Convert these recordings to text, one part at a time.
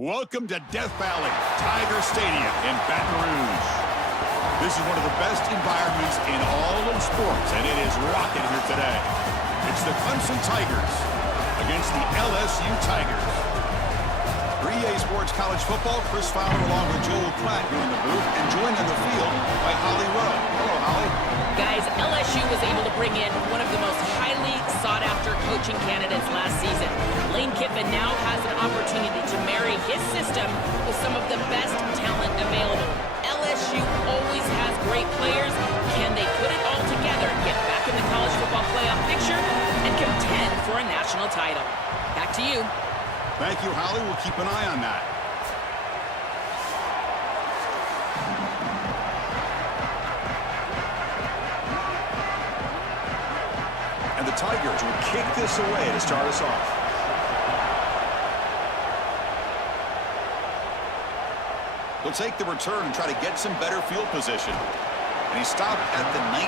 Welcome to Death Valley, Tiger Stadium in Baton Rouge. This is one of the best environments in all of sports, and it is rocking here today. It's the Clemson Tigers against the LSU Tigers. For EA Sports College Football, Chris Fowler along with Joel Klatt here in the booth, and joined on the field by Holly Rowe. Hello, Holly. Guys, LSU was able to bring in one of the most highly sought-after coaching candidates last season. Lane Kiffin now has an opportunity to marry his system with some of the best talent available. LSU always has great players. Can they put it all together, get back in the college football playoff picture, and contend for a national title? Back to you. Thank you, Holly. We'll keep an eye on that. And the Tigers will kick this away to start us off. He'll take the return and try to get some better field position. And he stopped at the 19.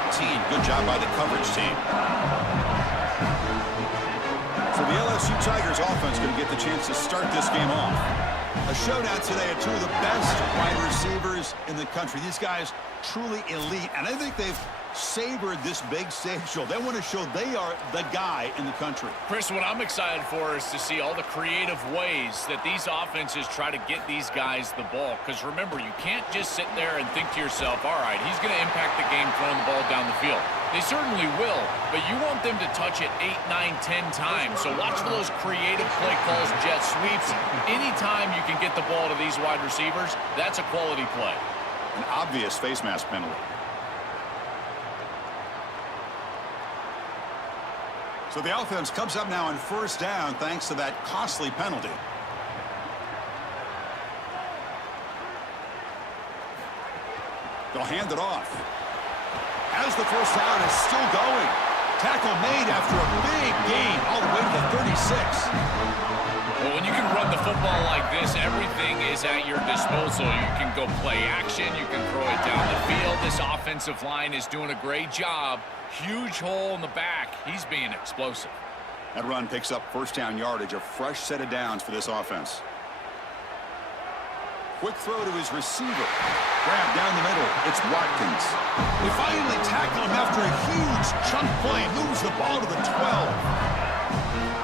Good job by the coverage team. So the LSU Tigers offense going to get the chance to start this game off. A showdown today of two of the best wide receivers in the country. These guys truly elite, and I think they've savored this big stage show. They want to show they are the guy in the country. Chris, what I'm excited for is to see all the creative ways that these offenses try to get these guys the ball. Because remember, you can't just sit there and think to yourself, all right, he's going to impact the game throwing the ball down the field. They certainly will, but you want them to touch it 8, 9, 10 times. So watch for those creative play calls, jet sweeps. Anytime you can get the ball to these wide receivers, that's a quality play. An obvious face mask penalty. So the offense comes up now on first down thanks to that costly penalty. They'll hand it off. As the first down is still going. Tackle made after a big gain all the way to the 36. Well, when you can run the football like this, everything is at your disposal. You can go play action. You can throw it down the field. This offensive line is doing a great job. Huge hole in the back. He's being explosive. That run picks up first down yardage, a fresh set of downs for this offense. Quick throw to his receiver. Grab down the middle. It's Watkins. They finally tackle him after a huge chunk play. Moves the ball to the 12.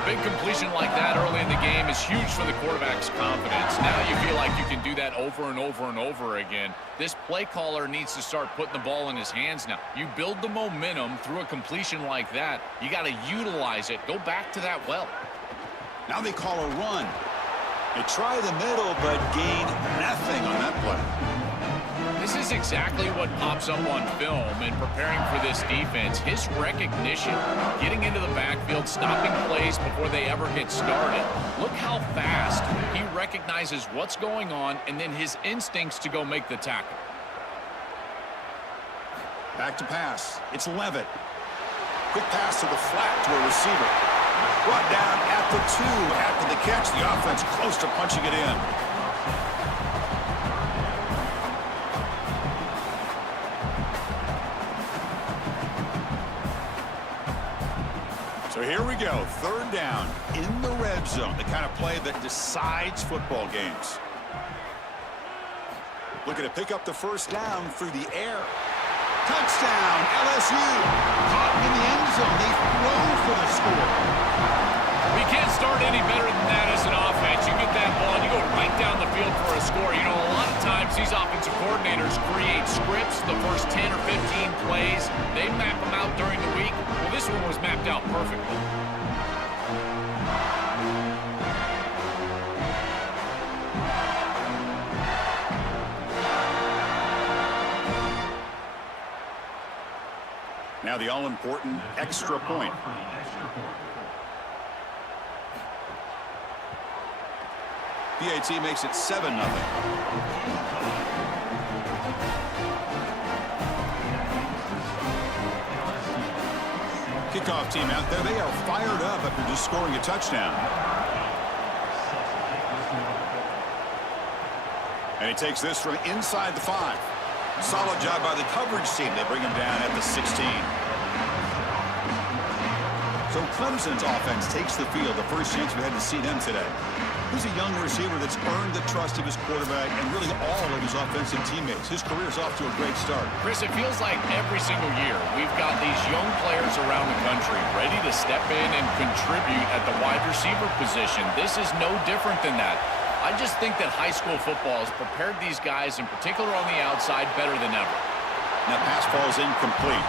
Big completion like that early in the game is huge for the quarterback's confidence. Now you feel like you can do that over and over and over again. This play caller needs to start putting the ball in his hands now. You build the momentum through a completion like that. You got to utilize it. Go back to that well. Now they call a run. They try the middle, but gain nothing on that play. This is exactly what pops up on film in preparing for this defense. His recognition, getting into the backfield, stopping plays before they ever get started. Look how fast he recognizes what's going on and then his instincts to go make the tackle. Back to pass. It's Levitt. Quick pass to the flat to a receiver. Brought down at the 2 after the catch. The offense close to punching it in. So here we go, third down in the red zone, the kind of play that decides football games. Looking to pick up the first down through the air. Touchdown, LSU. Caught in the end zone. They throw for the score. We can't start any better than that as an offense. You get that ball, and you go right down the field for a score. You know, a lot of times these offensive coordinators create scripts, the first 10 or 15 plays. They map them out during the week. Well, this one was mapped out perfectly. Now the all-important extra point. PAT makes it 7-0. Kickoff team out there. They are fired up after just scoring a touchdown. And he takes this from inside the 5. Solid job by the coverage team. They bring him down at the 16. So Clemson's offense takes the field. The first chance we had to see them today. He's a young receiver that's earned the trust of his quarterback and really all of his offensive teammates. His career's off to a great start. Chris, it feels like every single year we've got these young players around the country ready to step in and contribute at the wide receiver position. This is no different than that. I just think that high school football has prepared these guys, in particular on the outside, better than ever. That pass falls incomplete.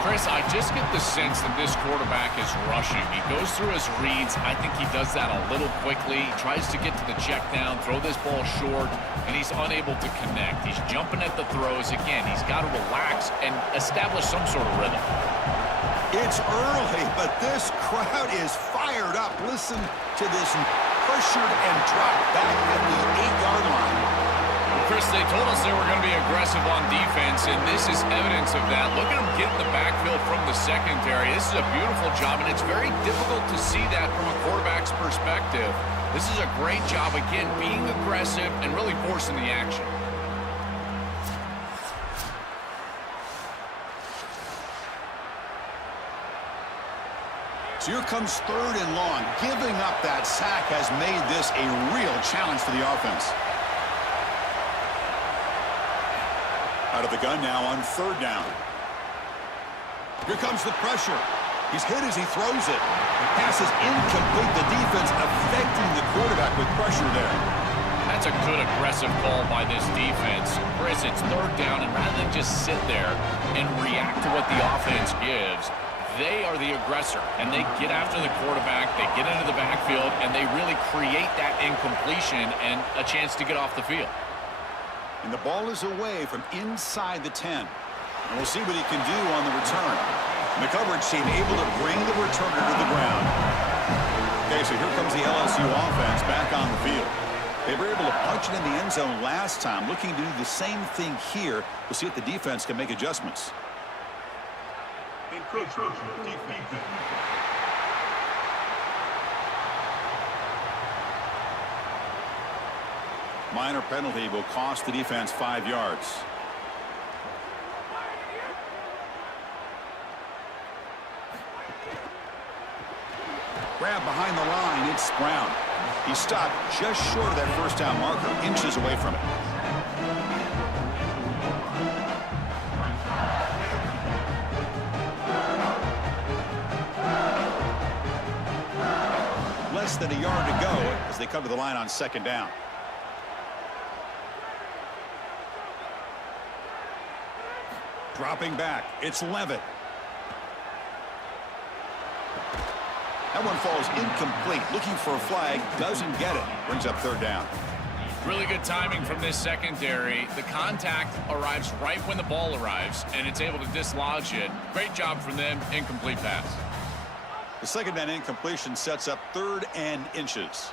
Chris, I just get the sense that this quarterback is rushing. He goes through his reads. I think he does that a little quickly. He tries to get to the check down, throw this ball short, and he's unable to connect. He's jumping at the throws. Again, he's got to relax and establish some sort of rhythm. It's early, but this crowd is fired up. Listen to this pressured and dropped back at the 8-yard line. Chris, they told us they were going to be aggressive on defense, and this is evidence of that. Look at them get in the backfield from the secondary. This is a beautiful job, and it's very difficult to see that from a quarterback's perspective. This is a great job, again, being aggressive and really forcing the action. So here comes 3rd and long. Giving up that sack has made this a real challenge for the offense. Out of the gun now on 3rd down. Here comes the pressure. He's hit as he throws it. The pass is incomplete. The defense affecting the quarterback with pressure there. That's a good aggressive call by this defense. Chris, it's 3rd down, and rather than just sit there and react to what the offense gives, they are the aggressor, and they get after the quarterback, they get into the backfield, and they really create that incompletion and a chance to get off the field. And the ball is away from inside the 10. And we'll see what he can do on the return. And the coverage team able to bring the returner to the ground. Okay, so here comes the LSU offense back on the field. They were able to punch it in the end zone last time, looking to do the same thing here. We'll see if the defense can make adjustments. Minor penalty will cost the defense 5 yards. Grab behind the line. It's Brown. He stopped just short of that 1st down marker, inches away from it. Less than a yard to go as they come to the line on 2nd down. Dropping back, it's Levitt. That one falls incomplete. Looking for a flag, doesn't get it. Brings up 3rd down. Really good timing from this secondary. The contact arrives right when the ball arrives, and it's able to dislodge it. Great job from them. Incomplete pass. The 2nd down incompletion sets up 3rd and inches.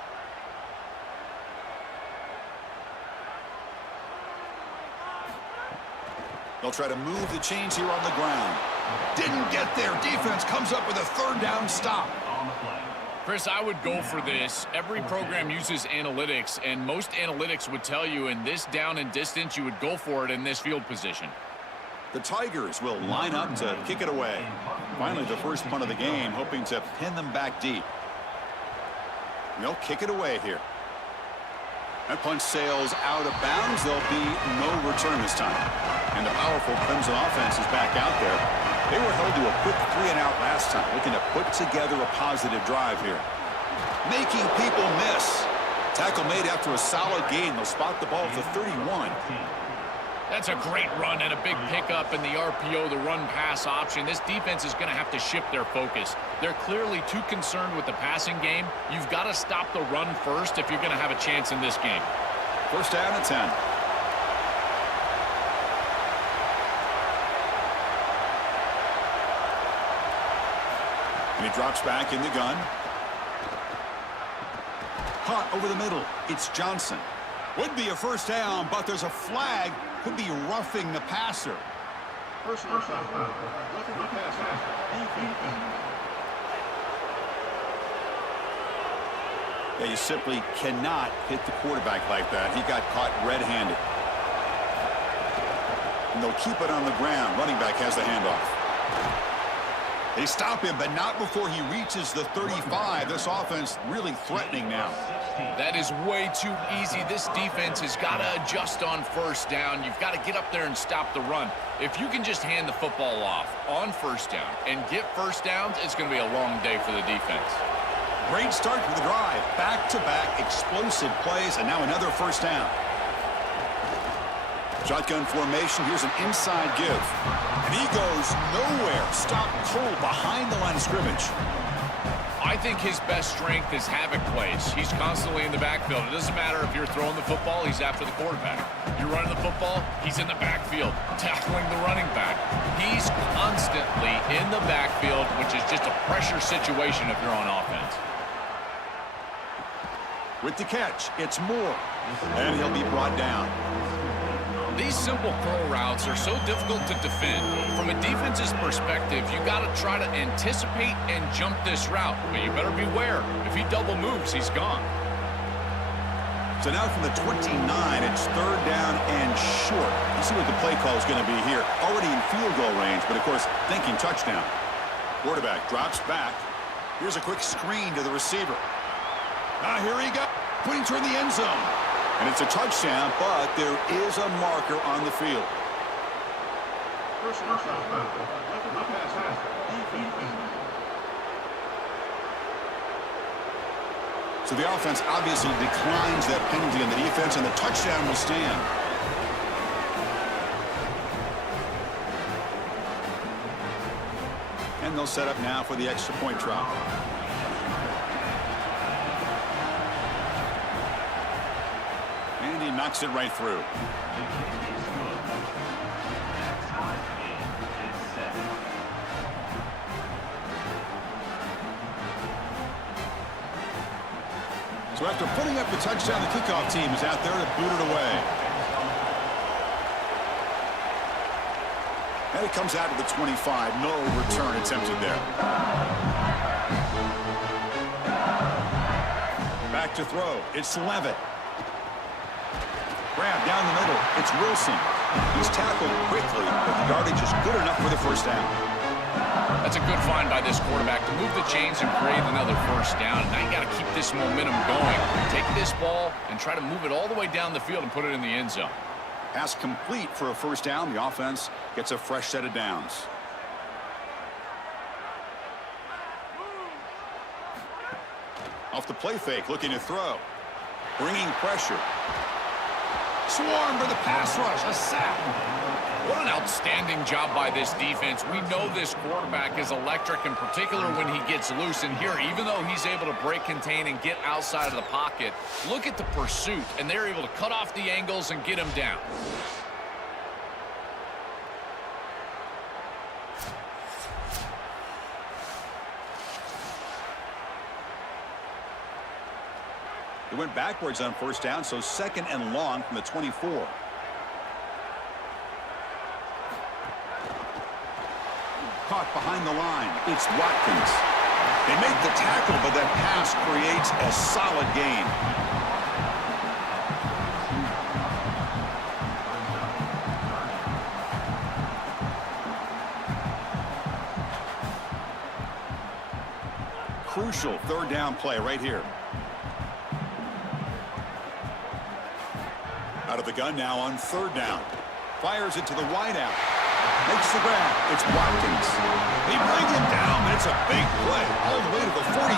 They'll try to move the chains here on the ground. Didn't get there. Defense comes up with a 3rd down stop. Chris, I would go for this. Every program uses analytics, and most analytics would tell you in this down and distance, you would go for it in this field position. The Tigers will line up to kick it away. Finally, the first punt of the game, hoping to pin them back deep. And they'll kick it away here. That punt sails out of bounds. There'll be no return this time. And the powerful Clemson offense is back out there. They were held to a quick 3-and-out last time, looking to put together a positive drive here. Making people miss. Tackle made after a solid gain. They'll spot the ball at the 31. That's a great run and a big pickup in the RPO, the run-pass option. This defense is going to have to shift their focus. They're clearly too concerned with the passing game. You've got to stop the run first if you're going to have a chance in this game. 1st down and 10. And he drops back in the gun. Caught over the middle. It's Johnson. Would be a 1st down, but there's a flag. Could be roughing the passer. Personal foul. Roughing the passer. Yeah, you simply cannot hit the quarterback like that. He got caught red-handed. And they'll keep it on the ground. Running back has the handoff. They stop him, but not before he reaches the 35. This offense really threatening now. That is way too easy. This defense has got to adjust on first down. You've got to get up there and stop the run. If you can just hand the football off on first down and get first downs, it's going to be a long day for the defense. Great start to the drive. Back-to-back explosive plays, and now another first down. Shotgun formation. Here's an inside give. And he goes nowhere. Stop cold behind the line of scrimmage. I think his best strength is havoc plays. He's constantly in the backfield. It doesn't matter if you're throwing the football, he's after the quarterback. You're running the football, he's in the backfield, tackling the running back. He's constantly in the backfield, which is just a pressure situation if you're on offense. With the catch, it's Moore. And he'll be brought down. These simple curl routes are so difficult to defend. From a defense's perspective, you got to try to anticipate and jump this route. But you better beware. If he double moves, he's gone. So now from the 29, it's third down and short. You see what the play call is going to be here. Already in field goal range, but of course, thinking touchdown. Quarterback drops back. Here's a quick screen to the receiver. Now here he goes, putting toward the end zone. And it's a touchdown, but there is a marker on the field. So the offense obviously declines that penalty on the defense, and the touchdown will stand. And they'll set up now for the extra point try. And he knocks it right through. So after putting up the touchdown, the kickoff team is out there to boot it away. And it comes out to the 25. No return attempted there. Back to throw. It's Levitt. Grab down the middle. It's Wilson. He's tackled quickly, but the yardage is good enough for the first down. That's a good find by this quarterback to move the chains and create another first down. Now you got to keep this momentum going. Take this ball and try to move it all the way down the field and put it in the end zone. Pass complete for a first down. The offense gets a fresh set of downs. Off the play fake, looking to throw. Bringing pressure. Swarm for the pass rush. A sack. What an outstanding job by this defense. We know this quarterback is electric, in particular when he gets loose. And here, even though he's able to break, contain, and get outside of the pocket, look at the pursuit. And they're able to cut off the angles and get him down. They went backwards on first down, so second and long from the 24. Caught behind the line. It's Watkins. They make the tackle, but that pass creates a solid gain. Crucial third down play right here. Out of the gun now on third down. Fires it to the wideout. Makes the grab. It's Watkins. They bring him down, but it's a big play all the way to the 43.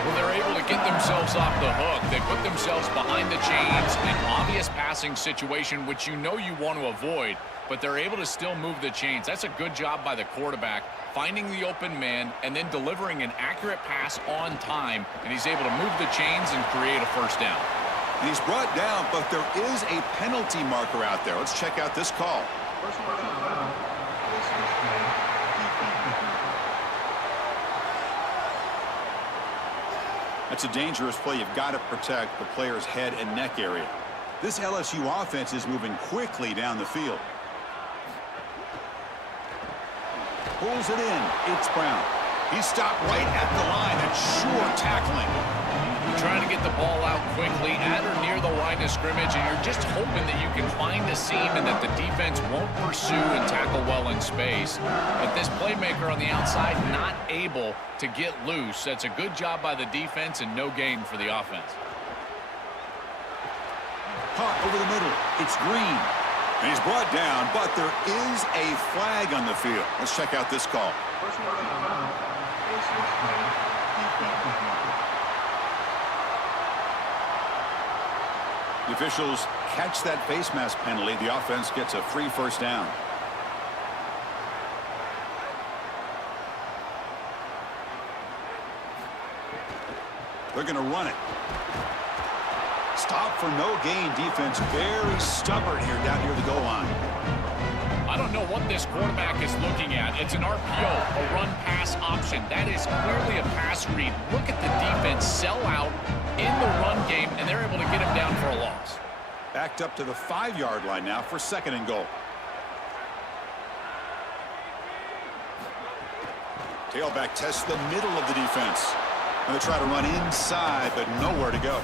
Well, they're able to get themselves off the hook. They put themselves behind the chains, an obvious passing situation, which you know you want to avoid, but they're able to still move the chains. That's a good job by the quarterback, finding the open man and then delivering an accurate pass on time, and he's able to move the chains and create a first down. And he's brought down, but there is a penalty marker out there. Let's check out this call. That's a dangerous play. You've got to protect the player's head and neck area. This LSU offense is moving quickly down the field. Pulls it in. It's Brown. He stopped right at the line. That's sure tackling. You're trying to get the ball out quickly at or near the line of scrimmage, and you're just hoping that you can find a seam and that the defense won't pursue and tackle well in space. But this playmaker on the outside not able to get loose. That's a good job by the defense and no gain for the offense. Caught over the middle. It's Green. And he's brought down, but there is a flag on the field. Let's check out this call. The officials catch that face mask penalty. The offense gets a free first down. They're going to run it. Stop for no gain defense. Very stubborn here down near the goal line. I don't know what this quarterback is looking at. It's an RPO, a run-pass option. That is clearly a pass read. Look at the defense sell out in the run game, and they're able to get him down for a loss. Backed up to the 5-yard line now for 2nd and goal. Tailback tests the middle of the defense. Going to try to run inside, but nowhere to go.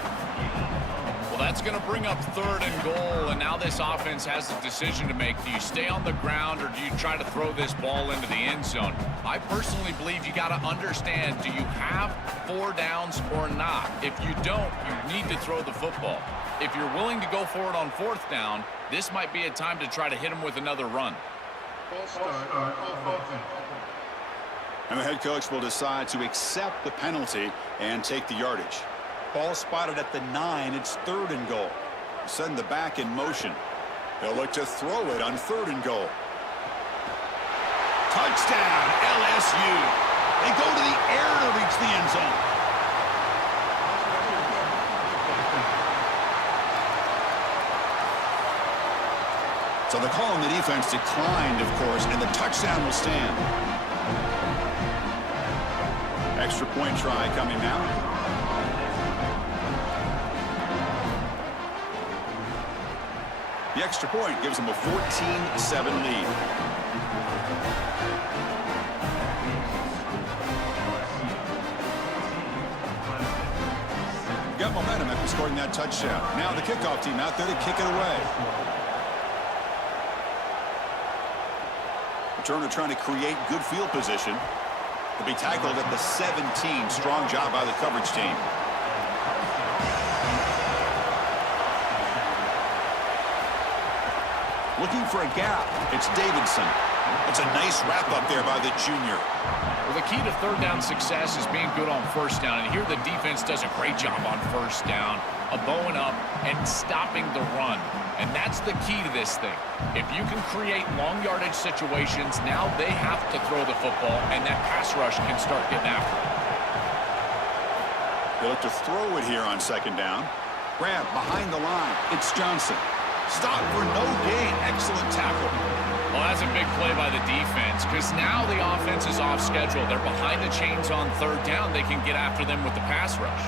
Well, that's going to bring up 3rd and goal, and now this offense has a decision to make. Do you stay on the ground, or do you try to throw this ball into the end zone? I personally believe you got to understand, do you have 4 downs or not? If you don't, you need to throw the football. If you're willing to go for it on 4th down, this might be a time to try to hit him with another run. And the head coach will decide to accept the penalty and take the yardage. Ball spotted at the 9. It's 3rd and goal. Send the back in motion. They'll look to throw it on 3rd and goal. Touchdown, LSU. They go to the air to reach the end zone. So the call on the defense declined, of course, and the touchdown will stand. Extra point try coming now. The extra point gives them a 14-7 lead. Got momentum after scoring that touchdown. Now the kickoff team out there to kick it away. Returner trying to create good field position. Will be tackled at the 17. Strong job by the coverage team. Looking for a gap. It's Davidson. It's a nice wrap-up there by the junior. Well, the key to 3rd down success is being good on 1st down. And here the defense does a great job on 1st down, bowing up and stopping the run. And that's the key to this thing. If you can create long yardage situations, now they have to throw the football, and that pass rush can start getting after it. They look to throw it here on 2nd down. Grab behind the line. It's Johnson. Stop for no gain. Excellent tackle. Well, that's a big play by the defense, because now the offense is off schedule. They're behind the chains on 3rd down. They can get after them with the pass rush.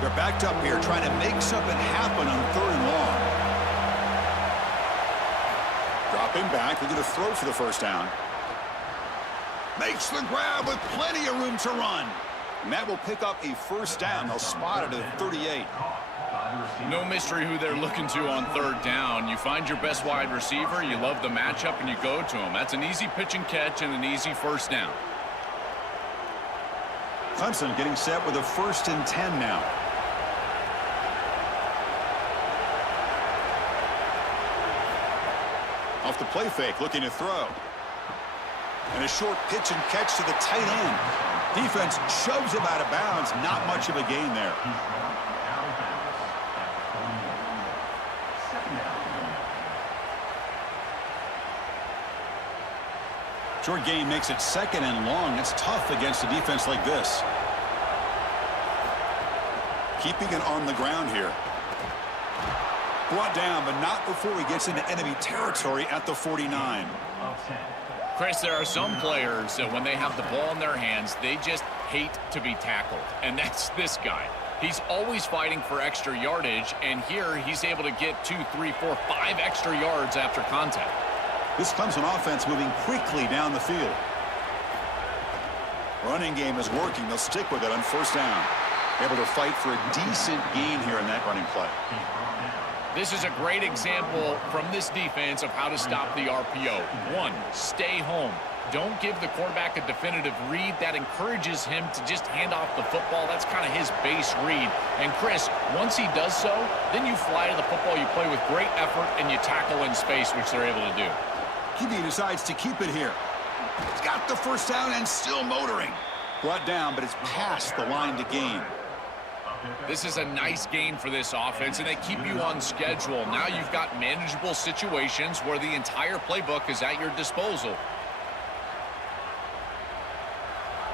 They're backed up here trying to make something happen on 3rd and long. Dropping back. They're going to throw for the 1st down. Makes the grab with plenty of room to run. And that will pick up a 1st down. They'll spot it at 38. No mystery who they're looking to on 3rd down. You find your best wide receiver, you love the matchup, and you go to him. That's an easy pitch and catch and an easy 1st down. Clemson getting set with a 1st and 10 now. Off the play fake, looking to throw. And a short pitch and catch to the tight end. Defense shoves him out of bounds. Not much of a gain there. Short gain makes it 2nd and long. It's tough against a defense like this. Keeping it on the ground here. Brought down, but not before he gets into enemy territory at the 49. Chris, there are some players that when they have the ball in their hands, they just hate to be tackled. And that's this guy. He's always fighting for extra yardage, and here he's able to get 2, 3, 4, 5 extra yards after contact. This Clemson offense moving quickly down the field. Running game is working. They'll stick with it on first down. Able to fight for a decent gain here in that running play. This is a great example from this defense of how to stop the RPO. One, stay home. Don't give the quarterback a definitive read. That encourages him to just hand off the football. That's kind of his base read. And Chris, once he does so, then you fly to the football. You play with great effort, and you tackle in space, which they're able to do. QB decides to keep it here. He's got the first down and still motoring. Brought down, but it's past the line to gain. This is a nice game for this offense, and they keep you on schedule. Now you've got manageable situations where the entire playbook is at your disposal.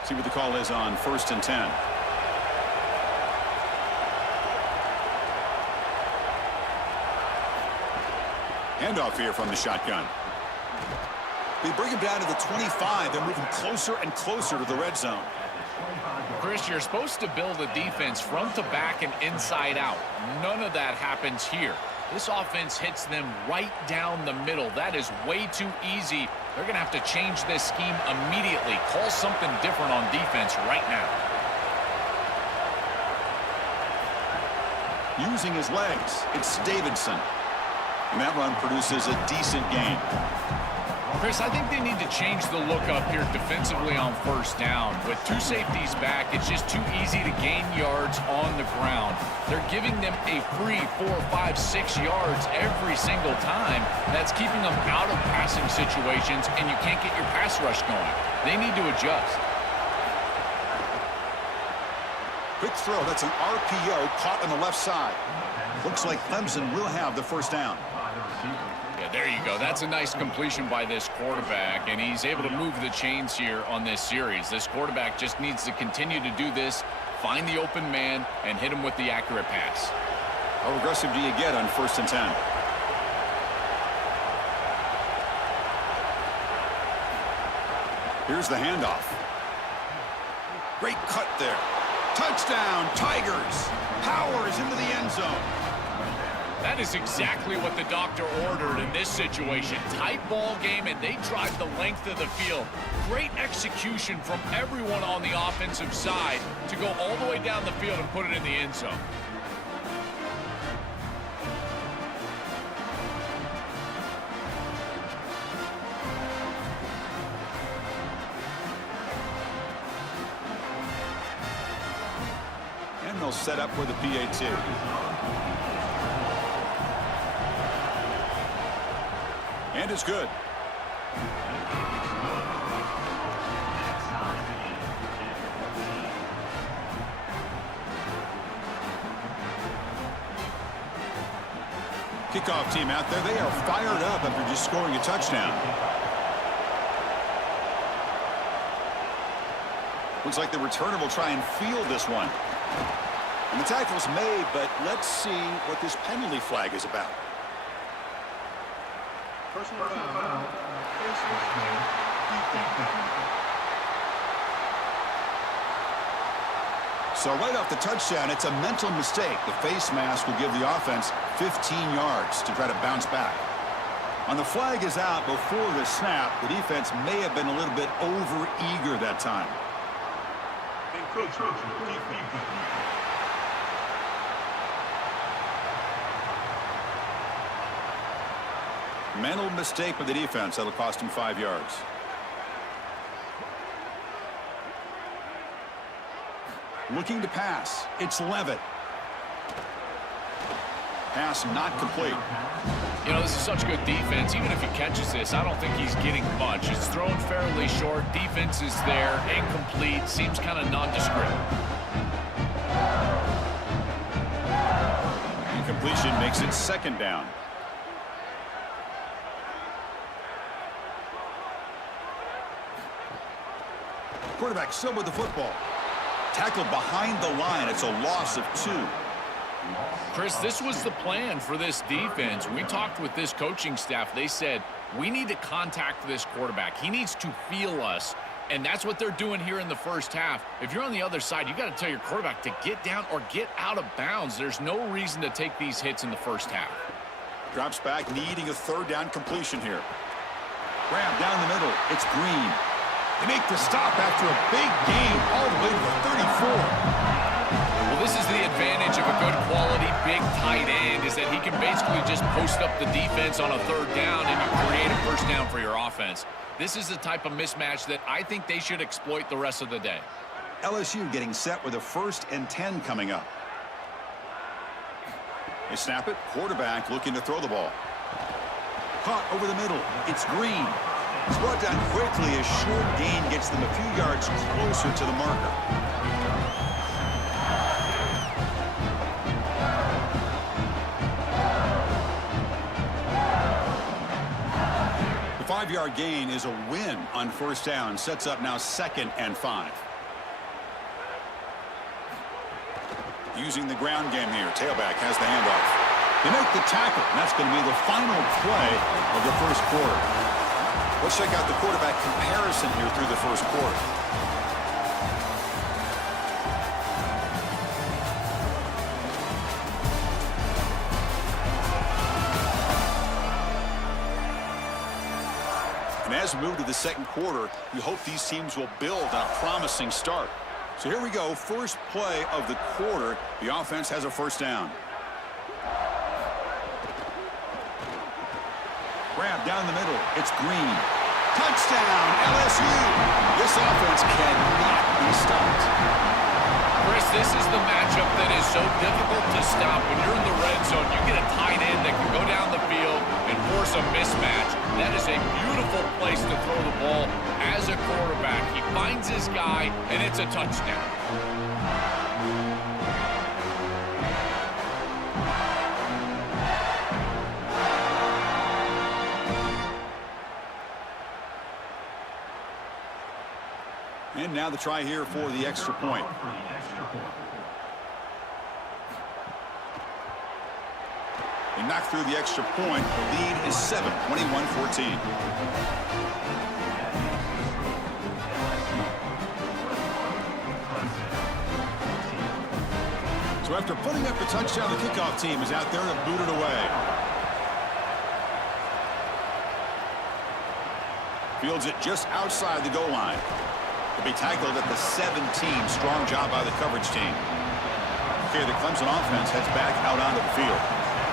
See what the call is on 1st and 10. Handoff here from the shotgun. They bring him down to the 25. They're moving closer and closer to the red zone. Chris, you're supposed to build a defense front to back and inside out. None of that happens here. This offense hits them right down the middle. That is way too easy. They're going to have to change this scheme immediately. Call something different on defense right now. Using his legs, it's Davidson. And that run produces a decent gain. Chris, I think they need to change the look up here defensively on first down. With two safeties back, it's just too easy to gain yards on the ground. They're giving them a free 4, 5, 6 yards every single time. That's keeping them out of passing situations, and you can't get your pass rush going. They need to adjust. Quick throw. That's an RPO caught on the left side. Looks like Clemson will have the first down. Yeah, there you go. That's a nice completion by this quarterback, and he's able to move the chains here on this series. This quarterback just needs to continue to do this, find the open man, and hit him with the accurate pass. How aggressive do you get on 1st and 10? Here's the handoff. Great cut there. Touchdown, Tigers. Powers into the end zone. That is exactly what the doctor ordered in this situation. Tight ball game, and they drive the length of the field. Great execution from everyone on the offensive side to go all the way down the field and put it in the end zone. And they'll set up for the PAT. And it's good. Kickoff team out there. They are fired up after just scoring a touchdown. Looks like the returner will try and field this one. And the tackle's made, but let's see what this penalty flag is about. Personal foul. So right off the touchdown, it's a mental mistake. The face mask will give the offense 15 yards to try to bounce back. On the flag is out before the snap. The defense may have been a little bit over-eager that time. Mental mistake by the defense. That'll cost him 5 yards. Looking to pass. It's Levitt. Pass not complete. You know, this is such good defense. Even if he catches this, I don't think he's getting much. It's thrown fairly short. Defense is there. Incomplete. Seems kind of nondescript. Incompletion makes it 2nd down. Quarterback still with the football. Tackled behind the line. It's a loss of 2. Chris, this was the plan for this defense. When we talked with this coaching staff, they said, we need to contact this quarterback. He needs to feel us, and that's what they're doing here in the first half. If you're on the other side, you got to tell your quarterback to get down or get out of bounds. There's no reason to take these hits in the first half. Drops back, needing a 3rd down completion here. Grab down the middle. It's Green. They make the stop after a big gain all the way to the 34. Well, this is the advantage of a good quality big tight end, is that he can basically just post up the defense on a third down and you create a first down for your offense. This is the type of mismatch that I think they should exploit the rest of the day. LSU getting set with a 1st and 10 coming up. They snap it. Quarterback looking to throw the ball. Caught over the middle. It's Green. It's brought down quickly as short gain gets them a few yards closer to the marker. The 5-yard gain is a win on first down. Sets up now 2nd and 5. Using the ground game here. Tailback has the handoff. They make the tackle. And that's going to be the final play of the first quarter. Let's check out the quarterback comparison here through the first quarter. And as we move to the second quarter, we hope these teams will build on a promising start. So here we go, first play of the quarter. The offense has a first down. Grab down the middle. It's Green. Touchdown, LSU. This offense cannot be stopped. Chris, this is the matchup that is so difficult to stop. When you're in the red zone, you get a tight end that can go down the field and force a mismatch. That is a beautiful place to throw the ball as a quarterback. He finds his guy, and it's a touchdown. And now the try here for the extra point. They knock through the extra point. The lead is 7, 21-14. So after putting up the touchdown, the kickoff team is out there to boot it away. Fields it just outside the goal line. To be tackled at the 17. Strong job by the coverage team. Okay, the Clemson offense heads back out onto the field.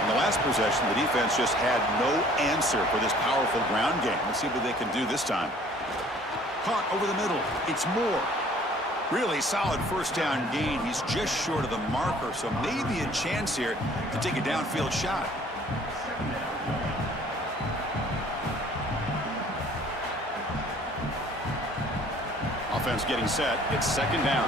In the last possession, the defense just had no answer for this powerful ground game. Let's see what they can do this time. Caught over the middle. It's Moore. Really solid first down gain. He's just short of the marker, so maybe a chance here to take a downfield shot. Offense getting set. It's second down.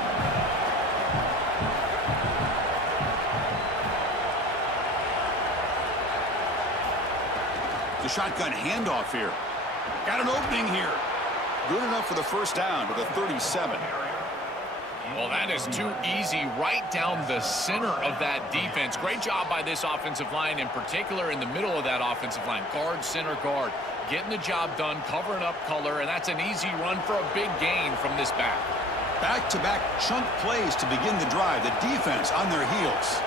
The shotgun handoff here. Got an opening here. Good enough for the first down to the 37. Well, that is too easy right down the center of that defense. Great job by this offensive line, in particular in the middle of that offensive line. Guard, center guard. Getting the job done, covering up color, and that's an easy run for a big gain from this back. Back-to-back chunk plays to begin the drive. The defense on their heels.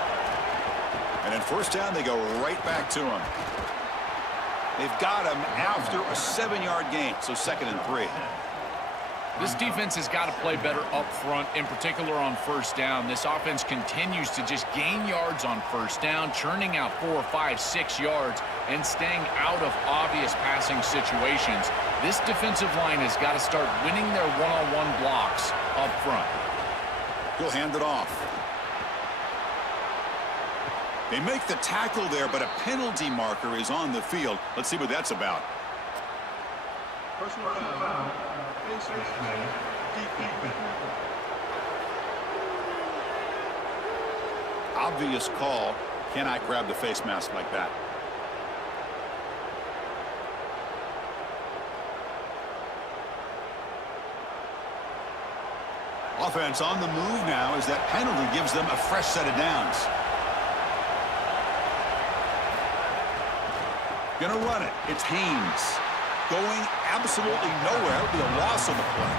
And in first down, they go right back to him. They've got him after a 7-yard gain, so 2nd and 3. This defense has got to play better up front, in particular on first down. This offense continues to just gain yards on first down, churning out 4, 5, 6 yards, and staying out of obvious passing situations. This defensive line has got to start winning their one-on-one blocks up front. He'll hand it off. They make the tackle there, but a penalty marker is on the field. Let's see what that's about. Personal foul. Obvious call. Cannot grab the face mask like that. Offense on the move now as that penalty gives them a fresh set of downs. Gonna run it. It's Haynes. Going absolutely nowhere. It'll be a loss on the play.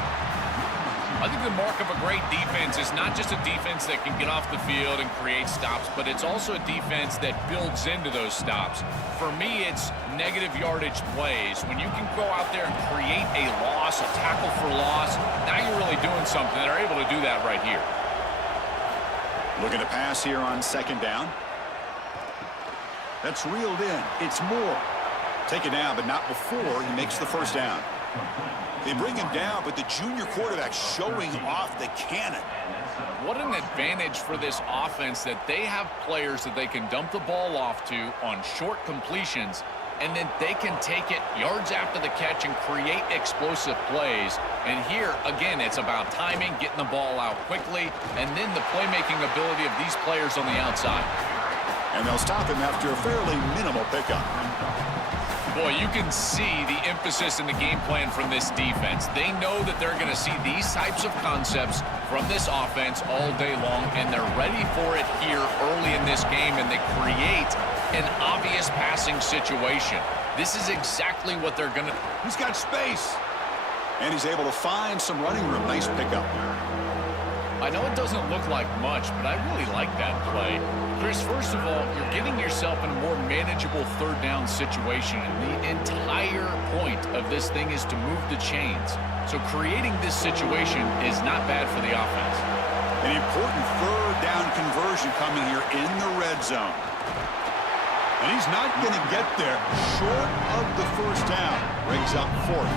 I think the mark of a great defense is not just a defense that can get off the field and create stops, but it's also a defense that builds into those stops. For me, it's negative yardage plays. When you can go out there and create a loss, a tackle for loss, now you're really doing something. They're able to do that right here. Looking to pass here on second down. That's reeled in. It's Moore. Taken down, but not before he makes the first down. They bring him down, but the junior quarterback showing off the cannon. What an advantage for this offense that they have players that they can dump the ball off to on short completions, and then they can take it yards after the catch and create explosive plays. And here, again, it's about timing, getting the ball out quickly, and then the playmaking ability of these players on the outside. And they'll stop him after a fairly minimal pickup. Boy, you can see the emphasis in the game plan from this defense. They know that they're going to see these types of concepts from this offense all day long, and they're ready for it here early in this game, and they create an obvious passing situation. This is exactly what they're going to... He's got space. And he's able to find some running room. Nice pickup. I know it doesn't look like much, but I really like that play. Chris, first of all, you're getting yourself in a more manageable third down situation, and the entire point of this thing is to move the chains. So creating this situation is not bad for the offense. An important third down conversion coming here in the red zone. And he's not going to get there short of the first down. Brings up fourth.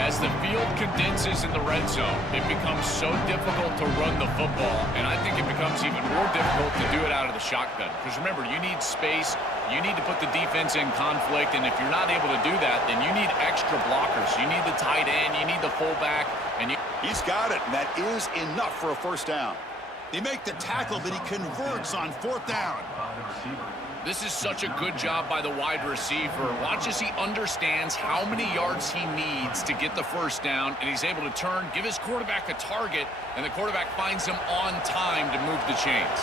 As the field condenses in the red zone, it becomes so difficult to run the football, and I think it becomes even more difficult to do it out of the shotgun. Because remember, you need space, you need to put the defense in conflict, and if you're not able to do that, then you need extra blockers. You need the tight end, you need the fullback, and he's got it, and that is enough for a first down. They make the tackle, but he converts on fourth down. This is such a good job by the wide receiver. Watch as he understands how many yards he needs to get the first down, and he's able to turn, give his quarterback a target, and the quarterback finds him on time to move the chains.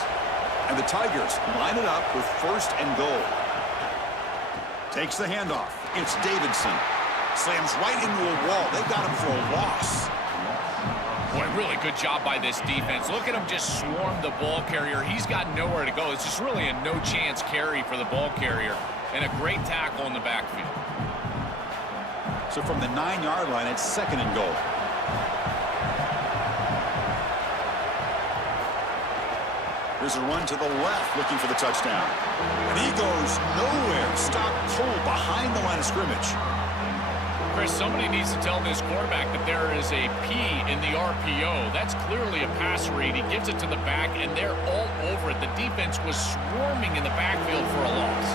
And the Tigers line it up with first and goal. Takes the handoff. It's Davidson. Slams right into a wall. They've got him for a loss. Boy, really good job by this defense. Look at him just swarm the ball carrier. He's got nowhere to go. It's just really a no-chance carry for the ball carrier, and a great tackle in the backfield. So from the 9-yard line, it's second and goal. There's a run to the left looking for the touchdown. And he goes nowhere. Stop pulled behind the line of scrimmage. Chris, somebody needs to tell this quarterback that there is a P in the RPO. That's clearly a pass read. He gives it to the back, and they're all over it. The defense was swarming in the backfield for a loss.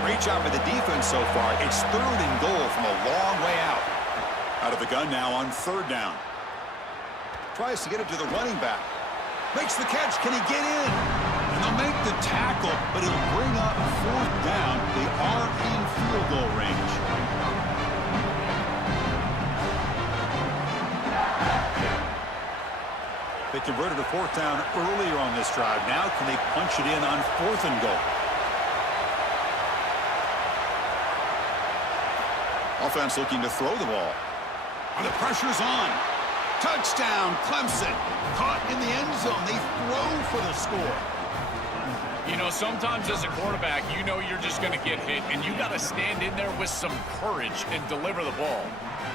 Great job by the defense so far. It's third and goal from a long way out. Out of the gun now on third down. Tries to get it to the running back. Makes the catch. Can he get in? And they'll make the tackle, but it'll bring up fourth down. They are in field goal range. They converted a fourth down earlier on this drive. Now can they punch it in on fourth and goal? Offense looking to throw the ball. And the pressure's on. Touchdown, Clemson. Caught in the end zone. They throw for the score. You know, sometimes as a quarterback, you know you're just going to get hit, and you got to stand in there with some courage and deliver the ball.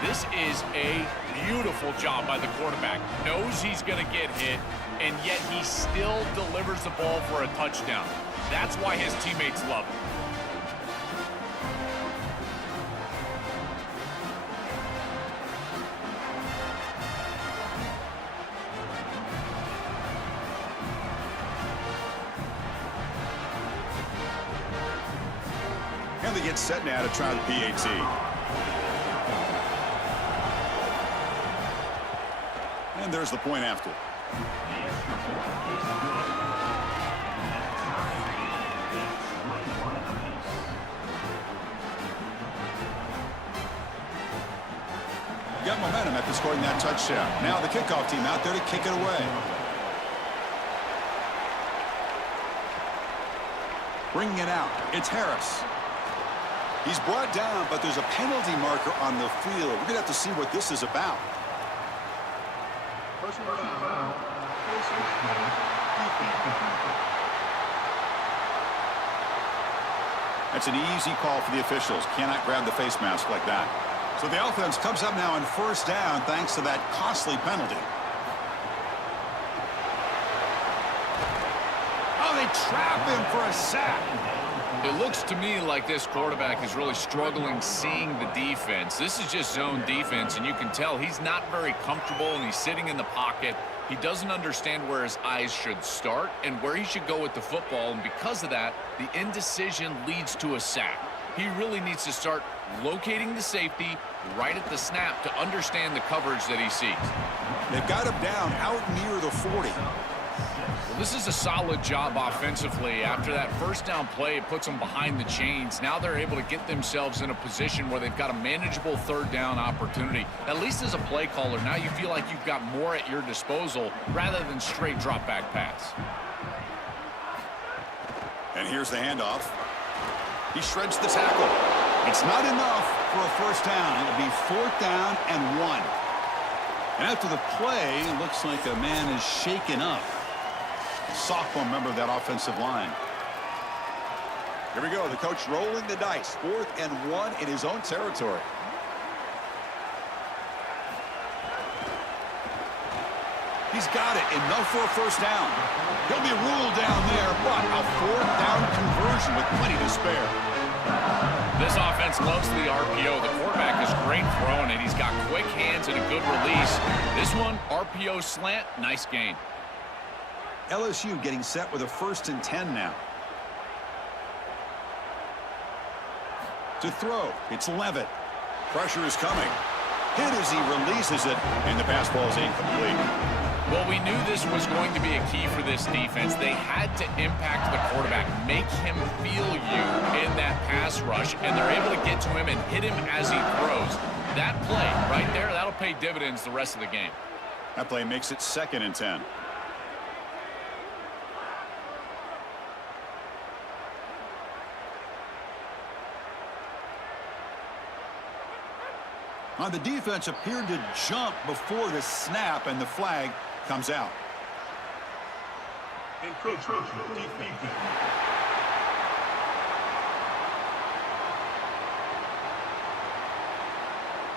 This is a beautiful job by the quarterback. Knows he's going to get hit, and yet he still delivers the ball for a touchdown. That's why his teammates love him. And they get set now to try the PAT. And there's the point after. Got momentum after scoring that touchdown. Now the kickoff team out there to kick it away. Bringing it out. It's Harris. He's brought down, but there's a penalty marker on the field. We're going to have to see what this is about. That's an easy call for the officials. Cannot grab the face mask like that. So the offense comes up now on first down thanks to that costly penalty. Oh, they trap him for a sack. It looks to me like this quarterback is really struggling seeing the defense. This is just zone defense, and you can tell he's not very comfortable, and he's sitting in the pocket. He doesn't understand where his eyes should start and where he should go with the football, and because of that, the indecision leads to a sack. He really needs to start locating the safety right at the snap to understand the coverage that he sees. They've got him down out near the 40. Well, this is a solid job offensively. After that first down play, it puts them behind the chains. Now they're able to get themselves in a position where they've got a manageable third down opportunity. At least as a play caller, now you feel like you've got more at your disposal rather than straight drop back pass. And here's the handoff. He shreds the tackle. It's not enough for a first down. It'll be 4th down and 1. And after the play, it looks like a man is shaken up. A sophomore member of that offensive line. Here we go. The coach rolling the dice. 4th and 1 in his own territory. He's got it. Enough for a first down. He'll be ruled down there, but a 4th down conversion with plenty to spare. This offense loves the RPO. The quarterback is great throwing it. He's got quick hands and a good release. This one, RPO slant, nice gain. LSU getting set with a 1st and 10 now. To throw, it's Levitt. Pressure is coming. Hit as he releases it, and the pass ball is incomplete. Well, we knew this was going to be a key for this defense. They had to impact the quarterback, make him feel you in that pass rush, and they're able to get to him and hit him as he throws. That play right there, that'll pay dividends the rest of the game. That play makes it 2nd and 10. Now, the defense appeared to jump before the snap, and the flag comes out.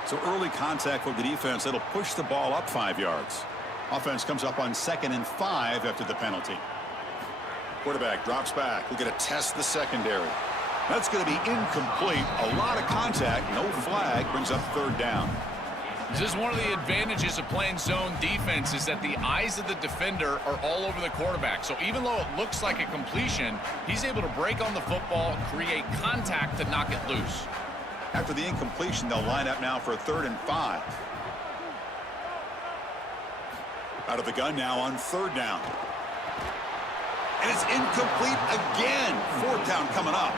So early contact for the defense. That'll push the ball up 5 yards. Offense comes up on 2nd and 5 after the penalty. Quarterback drops back. We're going to test the secondary. That's going to be incomplete. A lot of contact. No flag. Brings up 3rd down. This is one of the advantages of playing zone defense is that the eyes of the defender are all over the quarterback. So even though it looks like a completion, he's able to break on the football, create contact to knock it loose. After the incompletion, they'll line up now for a 3rd and 5. Out of the gun now on 3rd down. And it's incomplete again. 4th down coming up.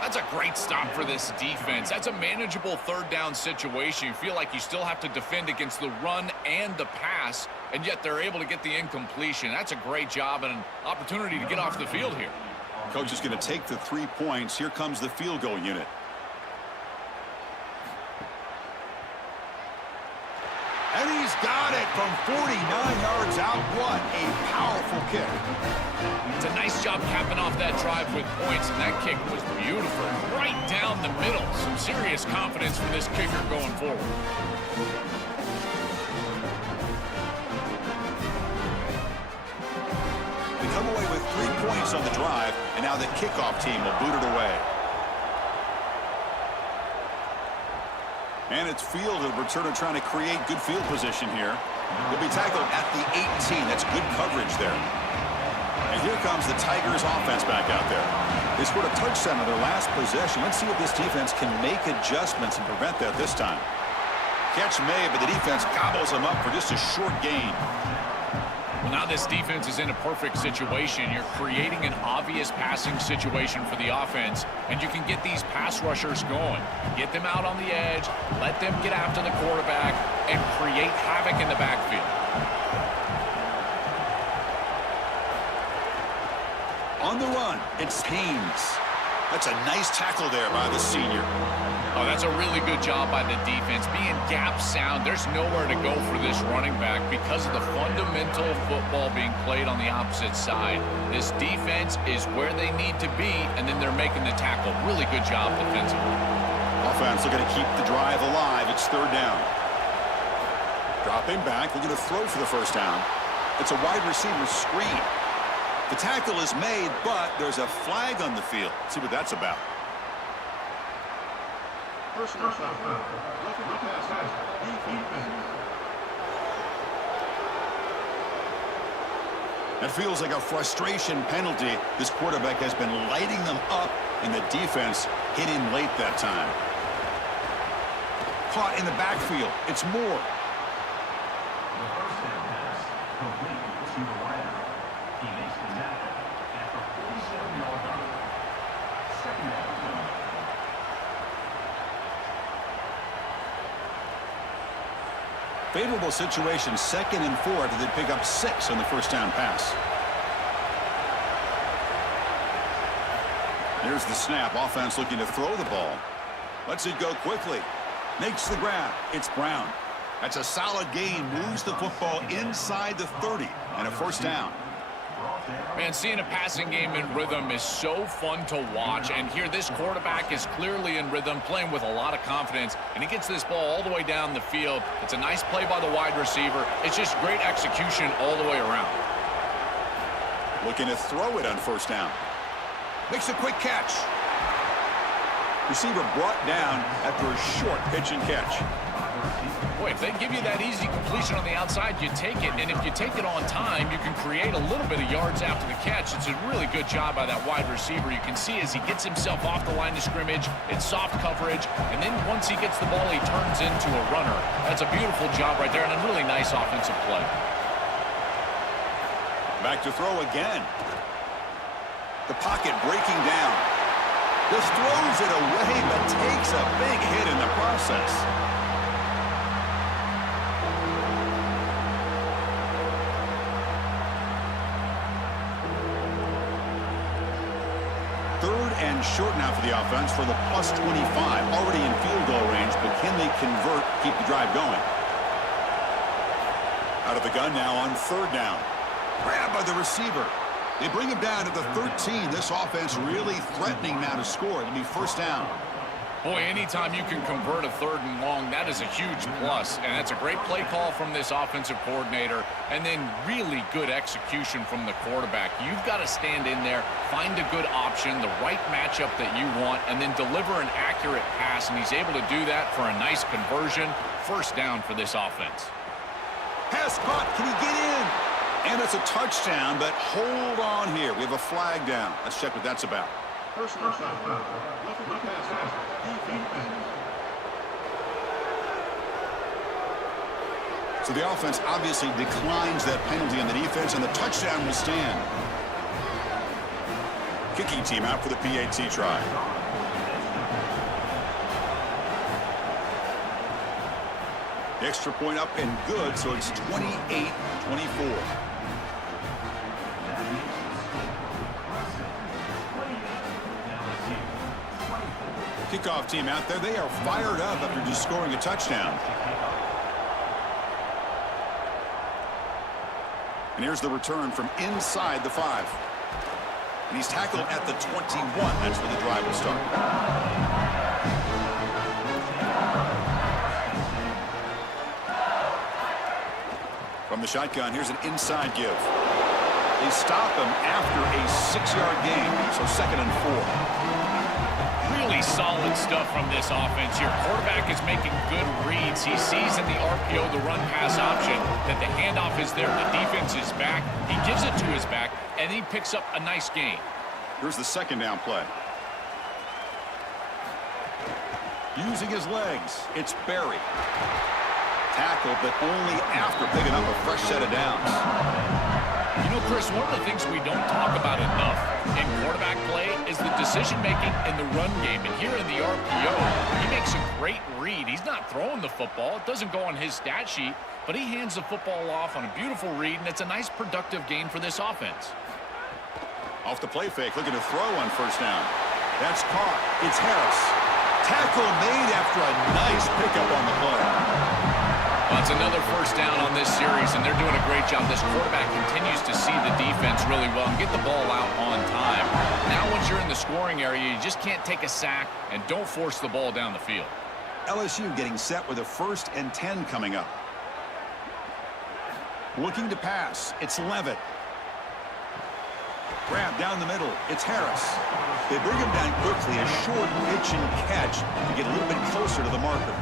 That's a great stop for this defense. That's a manageable 3rd down situation. You feel like you still have to defend against the run and the pass, and yet they're able to get the incompletion. That's a great job and an opportunity to get off the field here. Coach is going to take the 3 points. Here comes the field goal unit. And he's got it from 49 yards out. What a powerful kick. It's a nice job capping off that drive with points, and that kick was beautiful. Right down the middle. Some serious confidence for this kicker going forward. They come away with 3 points on the drive, and now the kickoff team will boot it away. And it's Field, the returner, trying to create good field position here. He'll be tackled at the 18. That's good coverage there. And here comes the Tigers offense back out there. They scored a touchdown on their last possession. Let's see if this defense can make adjustments and prevent that this time. Catch made, but the defense gobbles them up for just a short gain. Well, now this defense is in a perfect situation. You're creating an obvious passing situation for the offense, and you can get these pass rushers going. Get them out on the edge, let them get after the quarterback, and create havoc in the backfield. On the run, it's Haynes. That's a nice tackle there by the senior. Oh, Oh, that's a really good job by the defense. Being gap sound, there's nowhere to go for this running back because of the fundamental football being played on the opposite side. This defense is where they need to be, and then they're making the tackle. Really good job defensively. Offense looking to keep the drive alive. It's third down. Dropping back, looking to throw for the first down. It's a wide receiver screen. The tackle is made, but there's a flag on the field. Let's see what that's about. Personal foul. Roughing the pass. Defense. That feels like a frustration penalty. This quarterback has been lighting them up, and the defense hit him late that time. Caught in the backfield. It's Moore. The first down pass complete to the right. He makes the tackle at the 47-yard line. Second down. Favorable situation, 2nd and 4. Did they pick up 6 on the first down pass? Here's the snap. Offense looking to throw the ball. Lets it go quickly. Makes the grab. It's Brown. That's a solid gain. Moves the football inside the 30. And a first down. Man, seeing a passing game in rhythm is so fun to watch, and here this quarterback is clearly in rhythm, playing with a lot of confidence, and he gets this ball all the way down the field. It's a nice play by the wide receiver. It's just great execution all the way around. Looking to throw it on first down. Makes a quick catch. Receiver brought down after a short pitch and catch. Boy, if they give you that easy completion on the outside, you take it. And if you take it on time, you can create a little bit of yards after the catch. It's a really good job by that wide receiver. You can see as he gets himself off the line of scrimmage, it's soft coverage. And then once he gets the ball, he turns into a runner. That's a beautiful job right there and a really nice offensive play. Back to throw again. The pocket breaking down. Just throws it away, but takes a big hit in the process. Third and short now for the offense for the plus 25. Already in field goal range, but can they convert, keep the drive going? Out of the gun now on third down. Grab by the receiver. They bring him down to the 13. This offense really threatening now to score. It'll be first down. Boy, anytime you can convert a third and long, that is a huge plus. And that's a great play call from this offensive coordinator. And then really good execution from the quarterback. You've got to stand in there, find a good option, the right matchup that you want, and then deliver an accurate pass. And he's able to do that for a nice conversion. First down for this offense. Pass caught. Can he get in? And it's a touchdown, but hold on here. We have a flag down. Let's check what that's about. Personal foul. Roughing the pass. Defense. So the offense obviously declines that penalty on the defense, and the touchdown will stand. Kicking team out for the PAT try. The extra point up and good, so it's 28-24. Kickoff team out there. They are fired up after just scoring a touchdown. And here's the return from inside the 5. And he's tackled at the 21. That's where the drive will start. From the shotgun, here's an inside give. They stop him after a 6-yard gain, so 2nd and 4. Really solid stuff from this offense here. Quarterback is making good reads. He sees in the RPO, the run-pass option, that the handoff is there. The defense is back. He gives it to his back, and he picks up a nice gain. Here's the second down play. Using his legs, it's Berry. Tackled, but only after picking up a fresh set of downs. You know, Chris, one of the things we don't talk about enough in quarterback play is the decision-making in the run game. And here in the RPO, he makes a great read. He's not throwing the football. It doesn't go on his stat sheet, but he hands the football off on a beautiful read, and it's a nice productive gain for this offense. Off the play fake, looking to throw on first down. That's caught. It's Harris. Tackle made after a nice pickup on the play. Well, it's another first down on this series, and they're doing a great job. This quarterback continues to see the defense really well and get the ball out on time. Now once you're in the scoring area, you just can't take a sack and don't force the ball down the field. LSU getting set with a 1st and 10 coming up. Looking to pass. It's Levitt. Grab down the middle. It's Harris. They bring him down quickly. A short pitch and catch to get a little bit closer to the marker.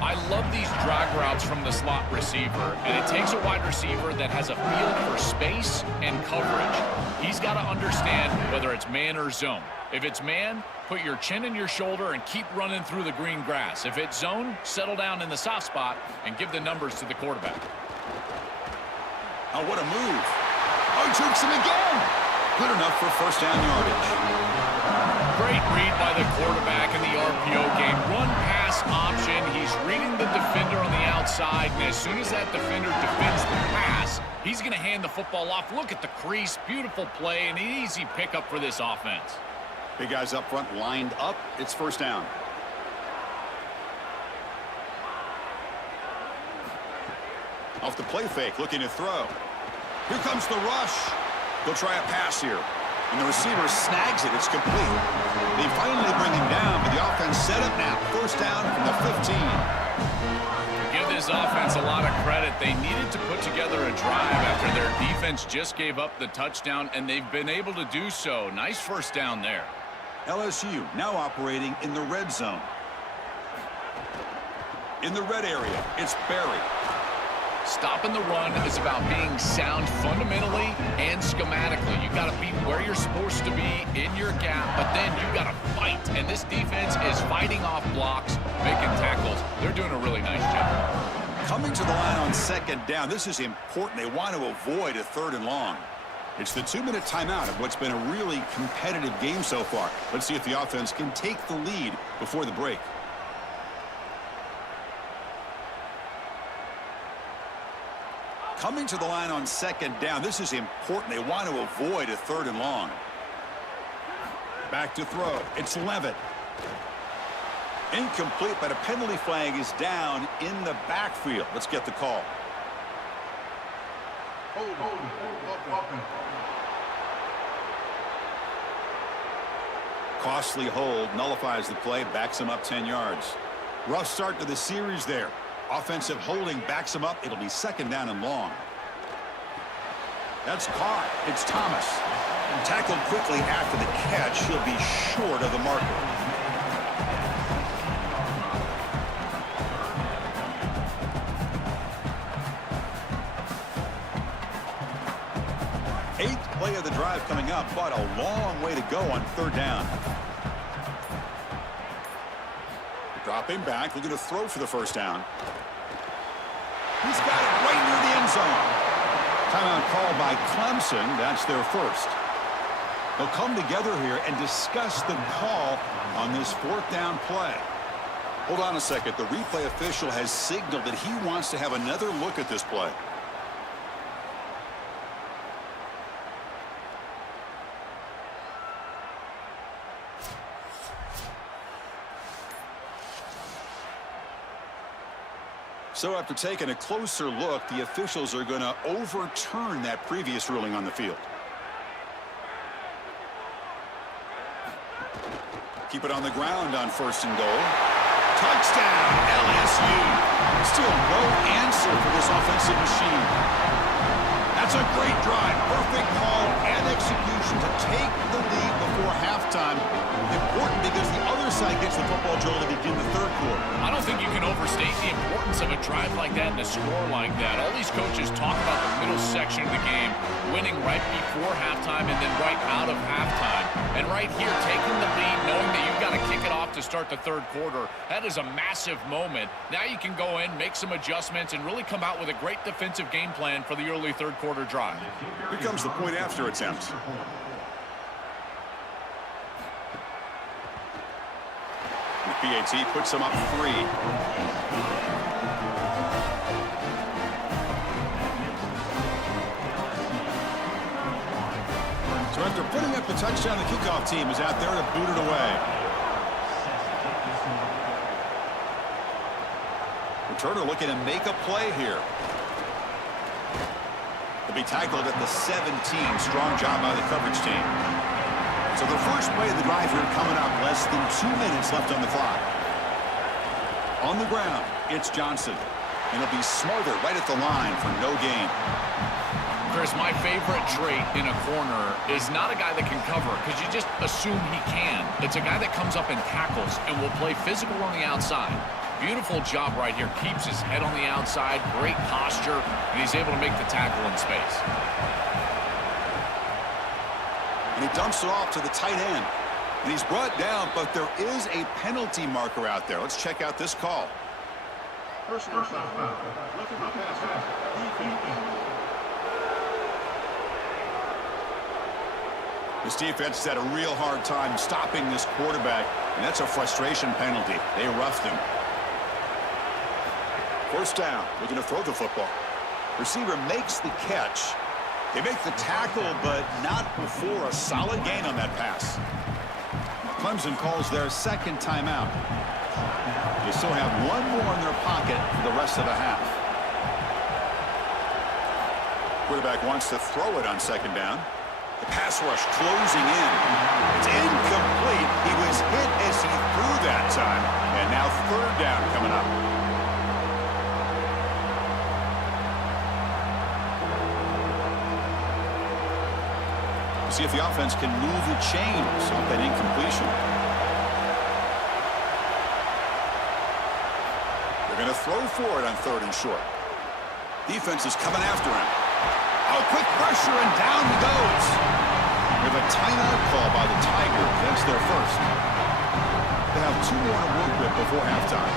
I love these drag routes from the slot receiver, and it takes a wide receiver that has a feel for space and coverage. He's got to understand whether it's man or zone. If it's man, put your chin in your shoulder and keep running through the green grass. If it's zone, settle down in the soft spot and give the numbers to the quarterback. Oh, what a move. Oh, he jukes him again. Good enough for 1st down yardage. Great read by the quarterback in the RPO game. Run pass option. He's reading the defender on the outside, and as soon as that defender defends the pass, he's going to hand the football off. Look at the crease. Beautiful play, and an easy pickup for this offense. Big guys up front lined up. It's 1st down. Off the play fake, looking to throw. Here comes the rush. They'll try a pass here. And the receiver snags it. It's complete. They finally bring him down, but the offense set up now. 1st down from the 15. Give this offense a lot of credit. They needed to put together a drive after their defense just gave up the touchdown, and they've been able to do so. Nice 1st down there. LSU now operating in the red zone. In the red area, it's Barry. Stopping the run is about being sound fundamentally and schematically. You got to be where you're supposed to be in your gap, but then you got to fight. And this defense is fighting off blocks, making tackles. They're doing a really nice job. Coming to the line on 2nd down. This is important. They want to avoid a 3rd and long. It's the 2-minute timeout of what's been a really competitive game so far. Let's see if the offense can take the lead before the break. Coming to the line on 2nd down. This is important. They want to avoid a 3rd and long. Back to throw. It's Levitt. Incomplete, but a penalty flag is down in the backfield. Let's get the call. Costly hold, nullifies the play, backs him up 10 yards. Rough start to the series there. Offensive holding backs him up. It'll be 2nd down and long. That's caught. It's Thomas. Tackled quickly after the catch. He'll be short of the marker. Eighth play of the drive coming up, but a long way to go on 3rd down. Dropping back, looking to throw for the 1st down. He's got it right near the end zone. Timeout called by Clemson. That's their 1st. They'll come together here and discuss the call on this 4th down play. Hold on a second. The replay official has signaled that he wants to have another look at this play. So after taking a closer look, the officials are going to overturn that previous ruling on the field. Keep it on the ground on 1st and goal. Touchdown, LSU. Still no answer for this offensive machine. That's a great drive. Perfect call and execution to take the lead before halftime. Important because the other side gets the football, Joel, to begin the 3rd quarter. I don't think you can overstate the importance of a drive like that and a score like that. All these coaches talk about the middle section of the game, winning right before halftime and then right out of halftime. And right here, taking the lead, knowing that you've got to kick it off to start the 3rd quarter, that is a massive moment. Now you can go in, make some adjustments, and really come out with a great defensive game plan for the early 3rd quarter drive. Here comes the point after attempt. The PAT puts him up 3. So after putting up the touchdown, the kickoff team is out there to boot it away. Returner looking to make a play here. He'll be tackled at the 17. Strong job by the coverage team. So the first play of the drive here coming up. Less than 2 minutes left on the clock. On the ground, it's Johnson. And he'll be smarter right at the line for no gain. Chris, my favorite trait in a corner is not a guy that can cover because you just assume he can. It's a guy that comes up and tackles and will play physical on the outside. Beautiful job right here. Keeps his head on the outside. Great posture. And he's able to make the tackle in space. And he dumps it off to the tight end. And he's brought down, but there is a penalty marker out there. Let's check out this call. Personal foul. Looking for pass. This defense has had a real hard time stopping this quarterback, and that's a frustration penalty. They roughed him. First down, looking to throw the football. Receiver makes the catch. They make the tackle, but not before a solid gain on that pass. Clemson calls their second timeout. They still have one more in their pocket for the rest of the half. Quarterback wants to throw it on second down. The pass rush closing in. It's incomplete. He was hit as he threw that time. And now third down coming up. See if the offense can move the chains off that incompletion. They're going to throw for it on third and short. Defense is coming after him. Oh, quick pressure, and down he goes. We have a timeout call by the Tigers. That's their first. They have 2 more to work with before halftime.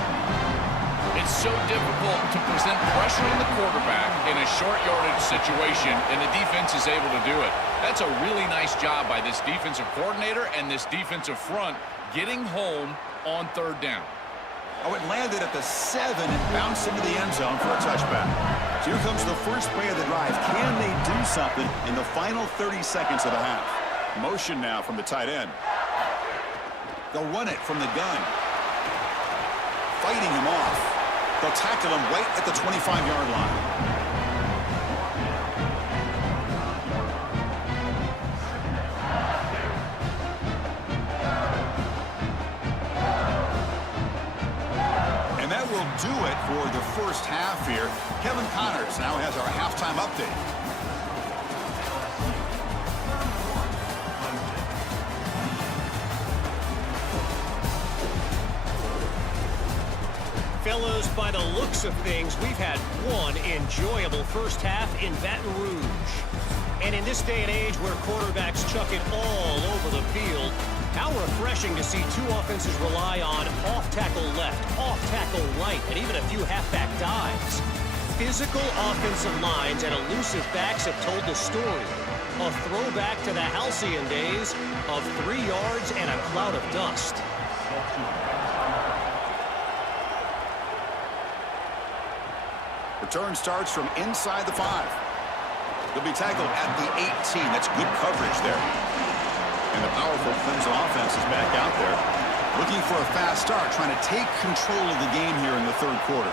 It's so difficult to present pressure on the quarterback in a short yardage situation, and the defense is able to do it. That's a really nice job by this defensive coordinator and this defensive front getting home on third down. Oh, it landed at the 7 and bounced into the end zone for a touchback. So here comes the first play of the drive. Can they do something in the final 30 seconds of the half? Motion now from the tight end. They'll run it from the gun. Fighting him off. They'll tackle him right at the 25-yard line. Do it for the first half here. Kevin Connors now has our halftime update. Fellas, by the looks of things, we've had one enjoyable first half in Baton Rouge. And in this day and age where quarterbacks chuck it all over the field, how refreshing to see 2 offenses rely on off-tackle left, off-tackle right, and even a few halfback dives. Physical offensive lines and elusive backs have told the story. A throwback to the halcyon days of 3 yards and a cloud of dust. Return starts from inside the 5. They'll be tackled at the 18. That's good coverage there. And the powerful Clemson offense is back out there. Looking for a fast start, trying to take control of the game here in the third quarter.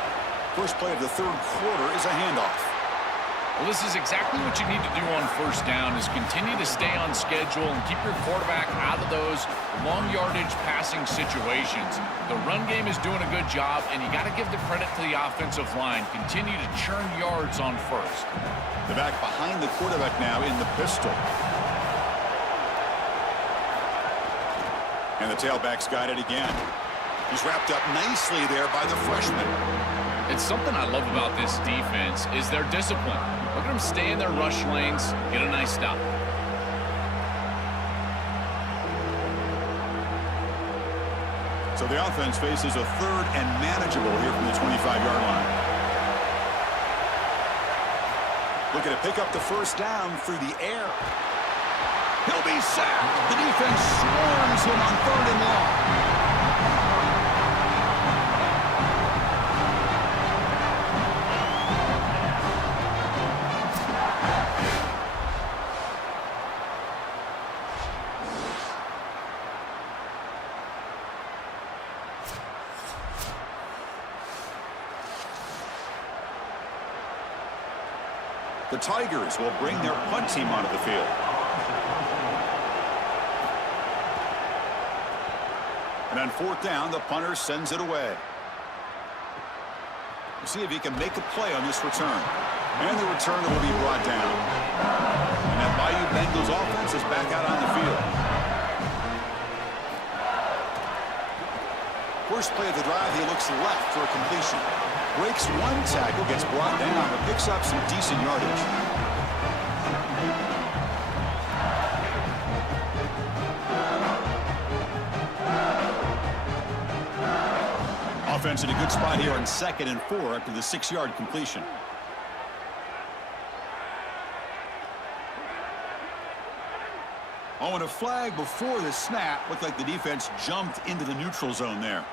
First play of the third quarter is a handoff. Well, this is exactly what you need to do on first down is continue to stay on schedule and keep your quarterback out of those long yardage passing situations. The run game is doing a good job, and you got to give the credit to the offensive line. Continue to churn yards on first. The back behind the quarterback now in the pistol. And the tailback's got it again. He's wrapped up nicely there by the freshman. It's something I love about this defense is their discipline. Look at them stay in their rush lanes, get a nice stop. So the offense faces a third and manageable here from the 25-yard line. Looking to pick up the first down through the air. He'll be sacked. The defense swarms him on third and long. The Tigers will bring their punt team onto the field. And on 4th down, the punter sends it away. We'll see if he can make a play on this return. And the return will be brought down. And that Bayou Bengals offense is back out on the field. First play of the drive, he looks left for a completion. Breaks one tackle, gets brought down, but picks up some decent yardage. Offense in a good spot here on 2nd and 4 after the 6-yard completion. Oh, and a flag before the snap. Looked like the defense jumped into the neutral zone there.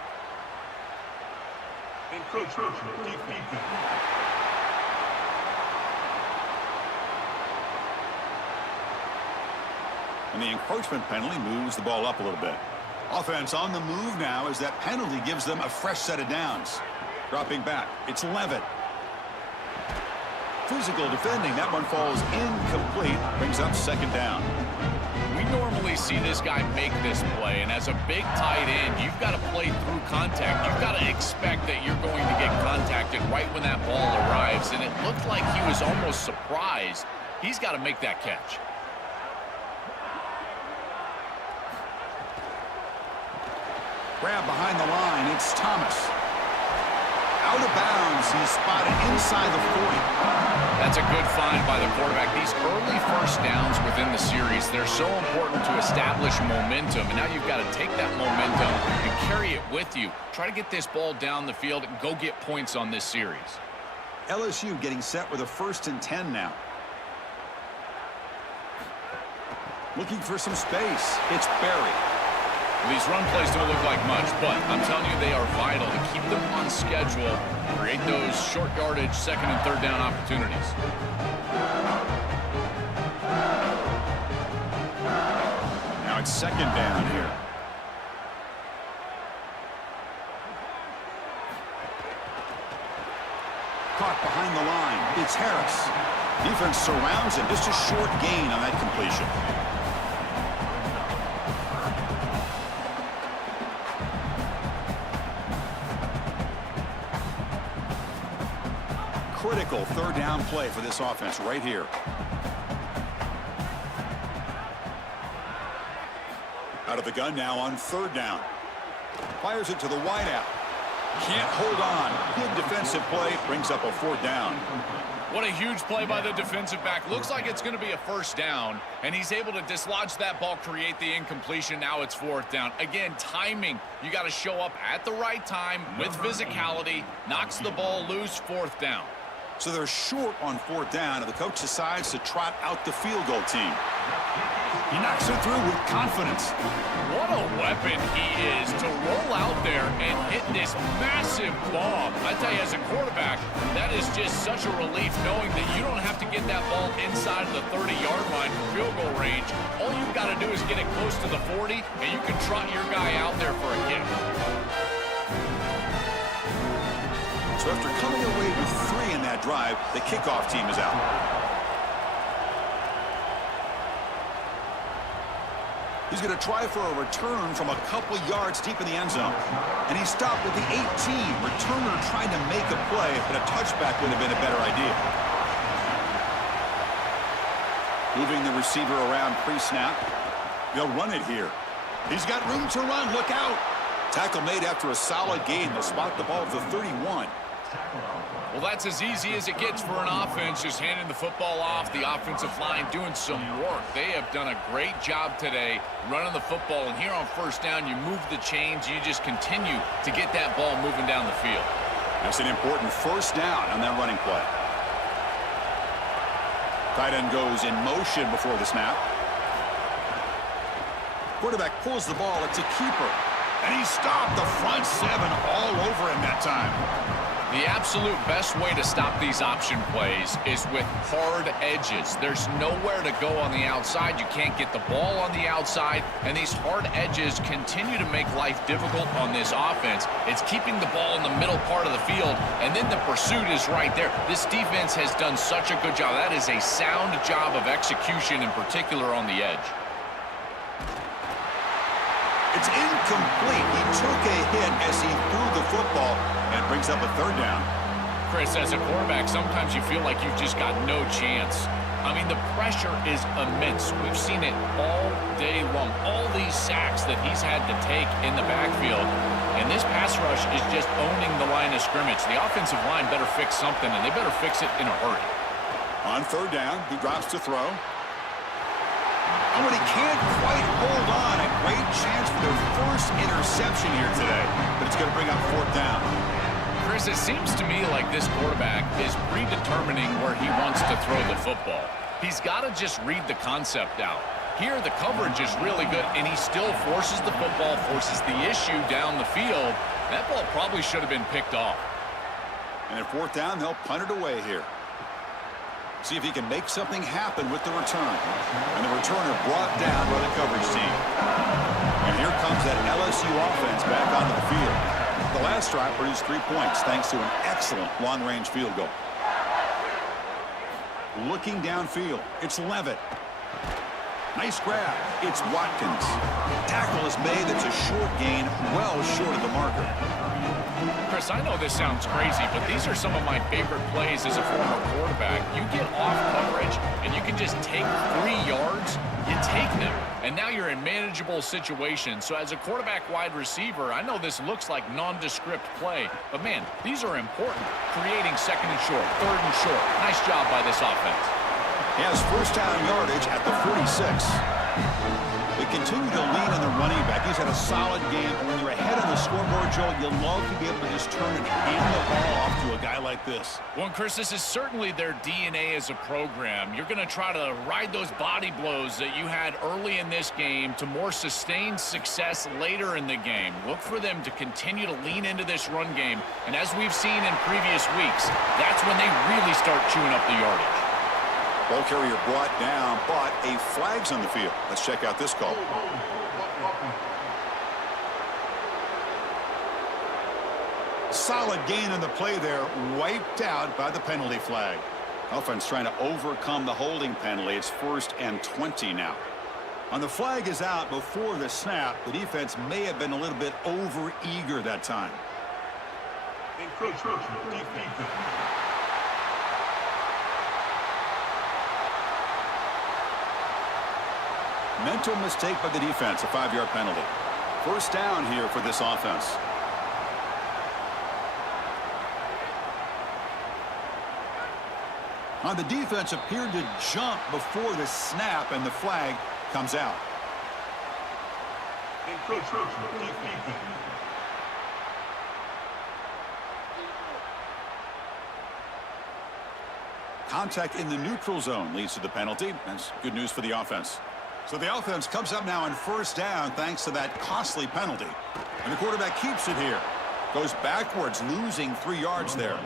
And the encroachment penalty moves the ball up a little bit. Offense on the move now as that penalty gives them a fresh set of downs. Dropping back, it's Levitt. Physical defending, that one falls incomplete, brings up 2nd down. We normally see this guy make this play, and as a big tight end, you've got to play through contact. You've got to expect that you're going to get contacted right when that ball arrives, and it looked like he was almost surprised. He's got to make that catch. Grab behind the line, it's Thomas. Out of bounds, he's spotted inside the 40. That's a good find by the quarterback. These early first downs within the series, they're so important to establish momentum. And now you've got to take that momentum and carry it with you. Try to get this ball down the field and go get points on this series. LSU getting set with a 1st and 10 now. Looking for some space. It's Barry. These run plays don't look like much, but I'm telling you they are vital to keep them on schedule, create those short yardage 2nd and 3rd down opportunities. Now it's 2nd down here. Caught behind the line. It's Harris. Defense surrounds him. Just a short gain on that completion. Critical 3rd down play for this offense right here. Out of the gun now on 3rd down. Fires it to the wideout. Can't hold on. Good defensive play. Brings up a 4th down. What a huge play by the defensive back. Looks like it's going to be a 1st down, and he's able to dislodge that ball, create the incompletion. Now it's 4th down. Again, timing. You got to show up at the right time with physicality. Knocks the ball loose, 4th down. So they're short on 4th down, and the coach decides to trot out the field goal team. He knocks it through with confidence. What a weapon he is to roll out there and hit this massive bomb. I tell you, as a quarterback, that is just such a relief knowing that you don't have to get that ball inside of the 30-yard line for field goal range. All you've got to do is get it close to the 40, and you can trot your guy out there for a kick. So after coming away with 3 in that drive, the kickoff team is out. He's going to try for a return from a couple yards deep in the end zone. And he stopped with the 18. Returner trying to make a play, but a touchback would have been a better idea. Moving the receiver around pre-snap. They'll run it here. He's got room to run. Look out. Tackle made after a solid gain. They'll spot the ball at the 31. Well, that's as easy as it gets for an offense, just handing the football off. The offensive line doing some work. They have done a great job today running the football. And here on 1st down, you move the chains. You just continue to get that ball moving down the field. That's an important 1st down on that running play. Tight end goes in motion before the snap. Quarterback pulls the ball. It's a keeper. And he stopped the front 7 all over him that time. The absolute best way to stop these option plays is with hard edges. There's nowhere to go on the outside. You can't get the ball on the outside, and these hard edges continue to make life difficult on this offense. It's keeping the ball in the middle part of the field, and then the pursuit is right there. This defense has done such a good job. That is a sound job of execution, in particular on the edge. It's incomplete. He took a hit as he threw the football and brings up a third down. Chris, as a quarterback, sometimes you feel like you've just got no chance. I mean, the pressure is immense. We've seen it all day long. All these sacks that he's had to take in the backfield. And this pass rush is just owning the line of scrimmage. The offensive line better fix something, and they better fix it in a hurry. On third down, he drops to throw. Oh, and he can't quite hold on. A great chance for their first interception here today. But it's going to bring up fourth down. Chris, it seems to me like this quarterback is predetermining where he wants to throw the football. He's got to just read the concept out. Here, the coverage is really good, and he still forces the football, forces the issue down the field. That ball probably should have been picked off. And at fourth down, they'll punt it away here. See if he can make something happen with the return. And the returner brought down by the coverage team. And here comes that LSU offense back onto the field. The last drive produced 3 points thanks to an excellent long-range field goal. Looking downfield, it's Levitt. Nice grab. It's Watkins. Tackle is made. That's a short gain, well short of the marker. Chris, I know this sounds crazy, but these are some of my favorite plays as a former quarterback. You get off coverage, and you can just take 3 yards. You take them, and now you're in manageable situations. So as a quarterback wide receiver, I know this looks like nondescript play, but, man, these are important. Creating second and short, third and short. Nice job by this offense. He has first down yardage at the 46. They continue to lean on the running back. He's had a solid game. And when you're ahead on the scoreboard, Joe, you'll love to be able to just turn and hand the ball off to a guy like this. Well, Chris, this is certainly their DNA as a program. You're going to try to ride those body blows that you had early in this game to more sustained success later in the game. Look for them to continue to lean into this run game. And as we've seen in previous weeks, that's when they really start chewing up the yardage. Ball carrier brought down, but a flag's on the field. Let's check out this call. Solid gain on the play there, wiped out by the penalty flag. Offense trying to overcome the holding penalty. It's 1st and 20 now. On the flag is out before the snap. The defense may have been a little bit over-eager that time. Mental mistake by the defense, a 5-yard penalty. First down here for this offense. Now the defense appeared to jump before the snap, and the flag comes out. Contact in the neutral zone leads to the penalty. That's good news for the offense. So the offense comes up now on first down thanks to that costly penalty. And the quarterback keeps it here. Goes backwards, losing 3 yards there.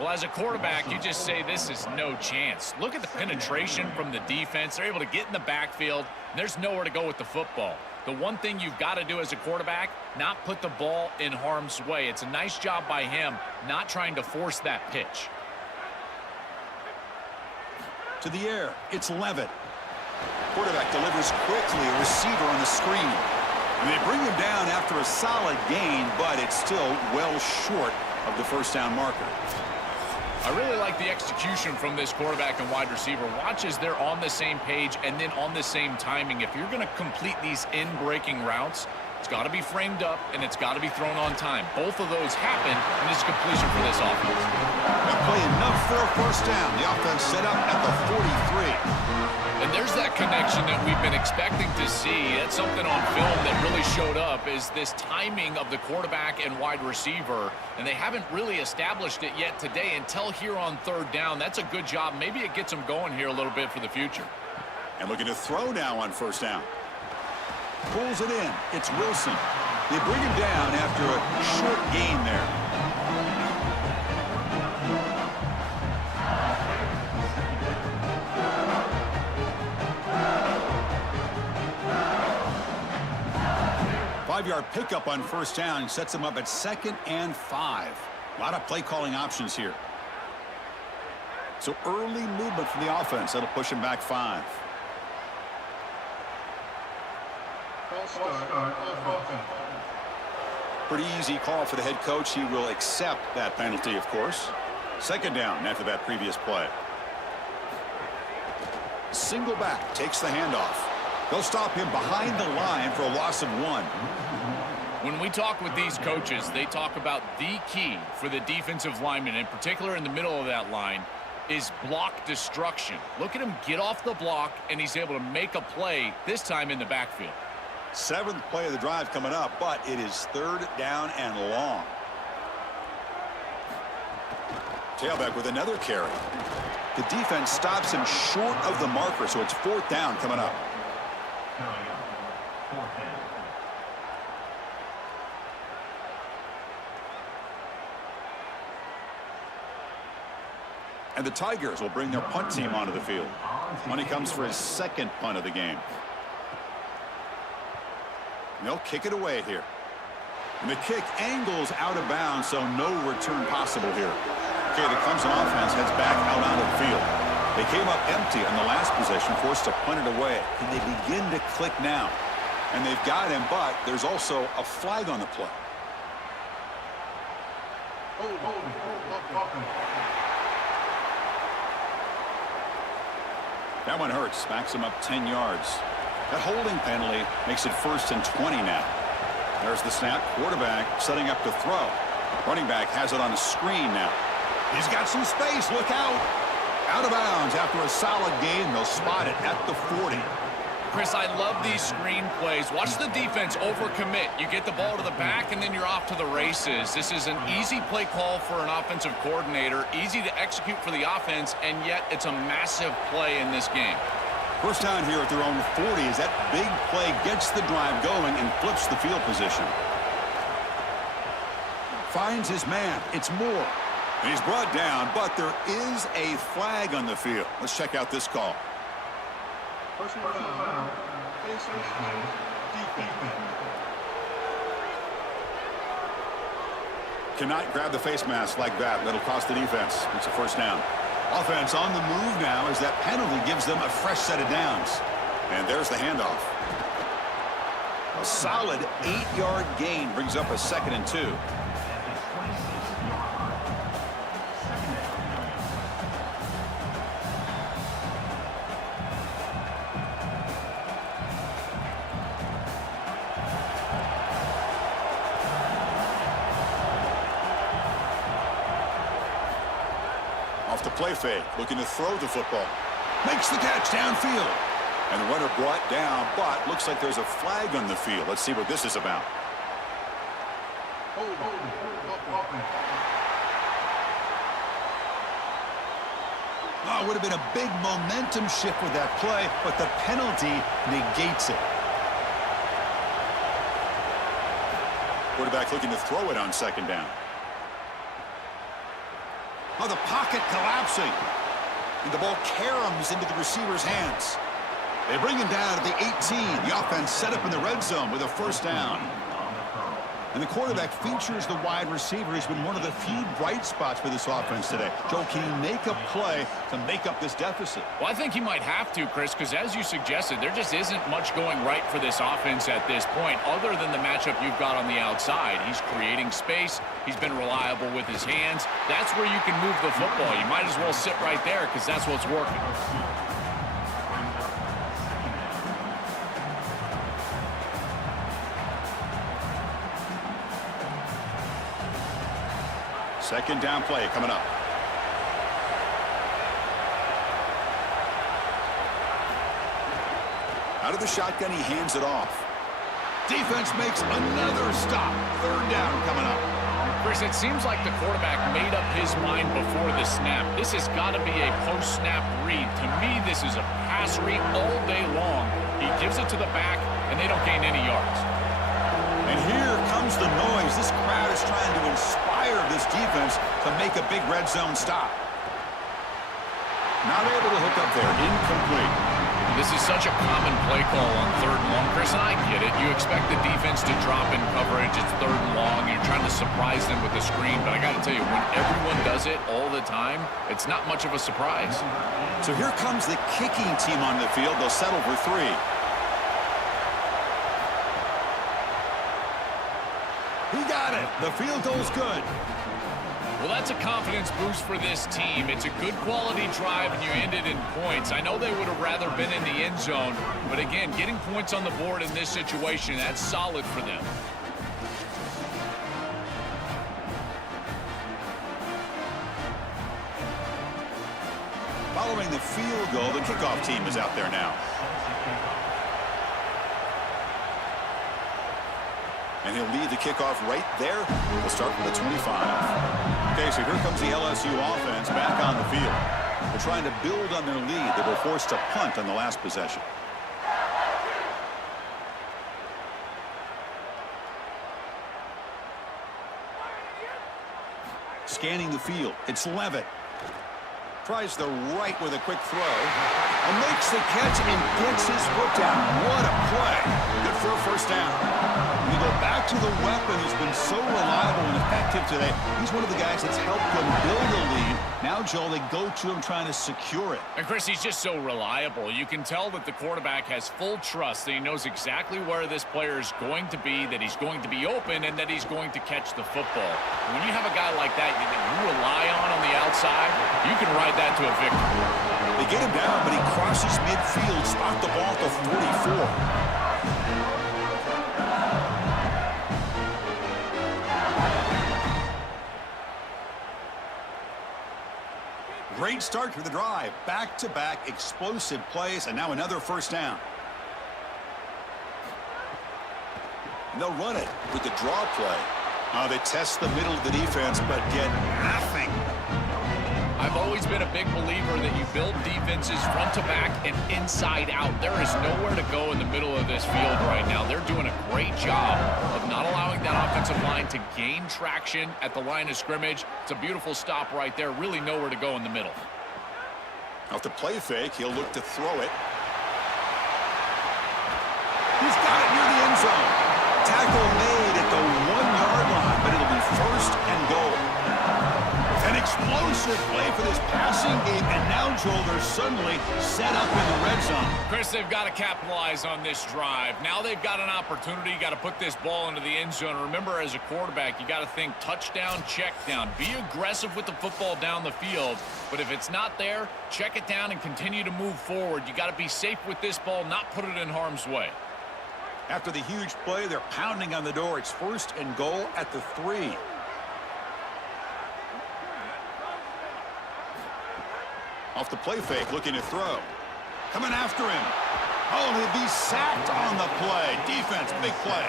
Well, as a quarterback, you just say this is no chance. Look at the penetration from the defense. They're able to get in the backfield, and there's nowhere to go with the football. The one thing you've got to do as a quarterback, not put the ball in harm's way. It's a nice job by him not trying to force that pitch. To the air, it's Levitt. Quarterback delivers quickly, a receiver on the screen. And they bring him down after a solid gain, but it's still well short of the first down marker. I really like the execution from this quarterback and wide receiver. Watch as they're on the same page and then on the same timing. If you're going to complete these in-breaking routes, it's got to be framed up and it's got to be thrown on time. Both of those happen, and it's completion for this offense. That play enough for a first down. The offense set up at the 43. And there's that connection that we've been expecting to see. That's something on film that really showed up, is this timing of the quarterback and wide receiver. And they haven't really established it yet today until here on third down. That's a good job. Maybe it gets them going here a little bit for the future. And looking to throw now on first down. Pulls it in. It's Wilson. They bring him down after a short gain there. 5-yard pickup on first down sets them up at 2nd and 5. A lot of play calling options here. So early movement from the offense. That'll push him back 5. Pretty easy call for the head coach. He will accept that penalty, of course. 2nd down after that previous play. Single back takes the handoff. They'll stop him behind the line for a loss of 1. When we talk with these coaches, they talk about the key for the defensive lineman, in particular in the middle of that line, is block destruction. Look at him get off the block, and he's able to make a play, this time in the backfield. 7th play of the drive coming up, but it is 3rd down and long. Tailback with another carry. The defense stops him short of the marker, so it's 4th down coming up. And the Tigers will bring their punt team onto the field. Money comes for his 2nd punt of the game. And they'll kick it away here. And the kick angles out of bounds, so no return possible here. Okay, the Clemson offense heads back out onto the field. They came up empty on the last possession, forced to punt it away. Can they begin to click now? And they've got him, but there's also a flag on the play. That one hurts. Backs him up 10 yards. That holding penalty makes it 1st and 20 now. There's the snap. Quarterback setting up to throw. Running back has it on a screen now. He's got some space. Look out. Out of bounds after a solid game. They'll spot it at the 40. Chris, I love these screen plays. Watch the defense overcommit. You get the ball to the back, and then you're off to the races. This is an easy play call for an offensive coordinator, easy to execute for the offense, and yet it's a massive play in this game. 1st down here at their own 40 as that big play gets the drive going and flips the field position. Finds his man. It's Moore. And he's brought down, but there is a flag on the field. Let's check out this call. Cannot grab the face mask like that. That'll cost the defense. It's a 1st down. Offense on the move now as that penalty gives them a fresh set of downs. And there's the handoff. A solid 8-yard gain brings up a 2nd and 2. Off the play fake, looking to throw the football. Makes the catch downfield. And the runner brought down, but looks like there's a flag on the field. Let's see what this is about. Oh, it would have been a big momentum shift with that play, but the penalty negates it. Quarterback looking to throw it on 2nd down. Oh, the pocket collapsing. And the ball caroms into the receiver's hands. They bring him down at the 18. The offense set up in the red zone with a 1st down. And the quarterback features the wide receiver. He's been one of the few bright spots for this offense today. Joe, can he make a play to make up this deficit? Well, I think he might have to, Chris, because as you suggested, there just isn't much going right for this offense at this point, other than the matchup you've got on the outside. He's creating space. He's been reliable with his hands. That's where you can move the football. You might as well sit right there because that's what's working. Second down play coming up. Out of the shotgun, he hands it off. Defense makes another stop. 3rd down coming up. Chris, it seems like the quarterback made up his mind before the snap. This has got to be a post-snap read. To me, this is a pass read all day long. He gives it to the back, and they don't gain any yards. And here comes the noise. This crowd is trying to inspire this defense to make a big red zone stop. Not able to hook up there. Incomplete. This is such a common play call on 3rd and long, Chris, and I get it. You expect the defense to drop in coverage. It's 3rd and long. You're trying to surprise them with the screen. But I got to tell you, when everyone does it all the time, it's not much of a surprise. So here comes the kicking team on the field. They'll settle for 3. He got it. The field goal's good. Well, that's a confidence boost for this team. It's a good quality drive, and you ended in points. I know they would have rather been in the end zone, but again, getting points on the board in this situation, that's solid for them. Following the field goal, the kickoff team is out there now. And he'll lead the kickoff right there. We'll start from the 25. Okay, so here comes the LSU offense back on the field. They're trying to build on their lead. They were forced to punt on the last possession. Scanning the field. It's Levitt. Tries the right with a quick throw. And makes the catch and gets his foot down. What a play. Good for a first down. We go back to the weapon who's been so reliable and effective today. He's one of the guys that's helped them build a lead. Now, Joel, they go to him trying to secure it. And, Chris, he's just so reliable. You can tell that the quarterback has full trust, that he knows exactly where this player is going to be, that he's going to be open, and that he's going to catch the football. When you have a guy like that you rely on the outside, you can ride that to a victory. They get him down, but he crosses midfield, spot the ball at the 44. Great start to the drive. Back-to-back explosive plays, and now another first down. And they'll run it with the draw play. They test the middle of the defense, but get nothing. I've always been a big believer that you build defenses front to back and inside out. There is nowhere to go in the middle of this field right now. They're doing a great job of not allowing that offensive line to gain traction at the line of scrimmage. It's a beautiful stop right there. Really nowhere to go in the middle. Off the play fake, he'll look to throw it. He's got it near the end zone. Tackle made at the 1-yard line, but it'll be 1st and goal. An explosive play for this passing game, and now, Joel, they're suddenly set up in the red zone. Chris, they've got to capitalize on this drive. Now they've got an opportunity. You got to put this ball into the end zone. Remember, as a quarterback, you got to think touchdown, check down. Be aggressive with the football down the field, but if it's not there, check it down and continue to move forward. You got to be safe with this ball, not put it in harm's way. After the huge play, they're pounding on the door. It's 1st and goal at the 3. Off the play fake, looking to throw. Coming after him. Oh, he'll be sacked on the play. Defense, big play.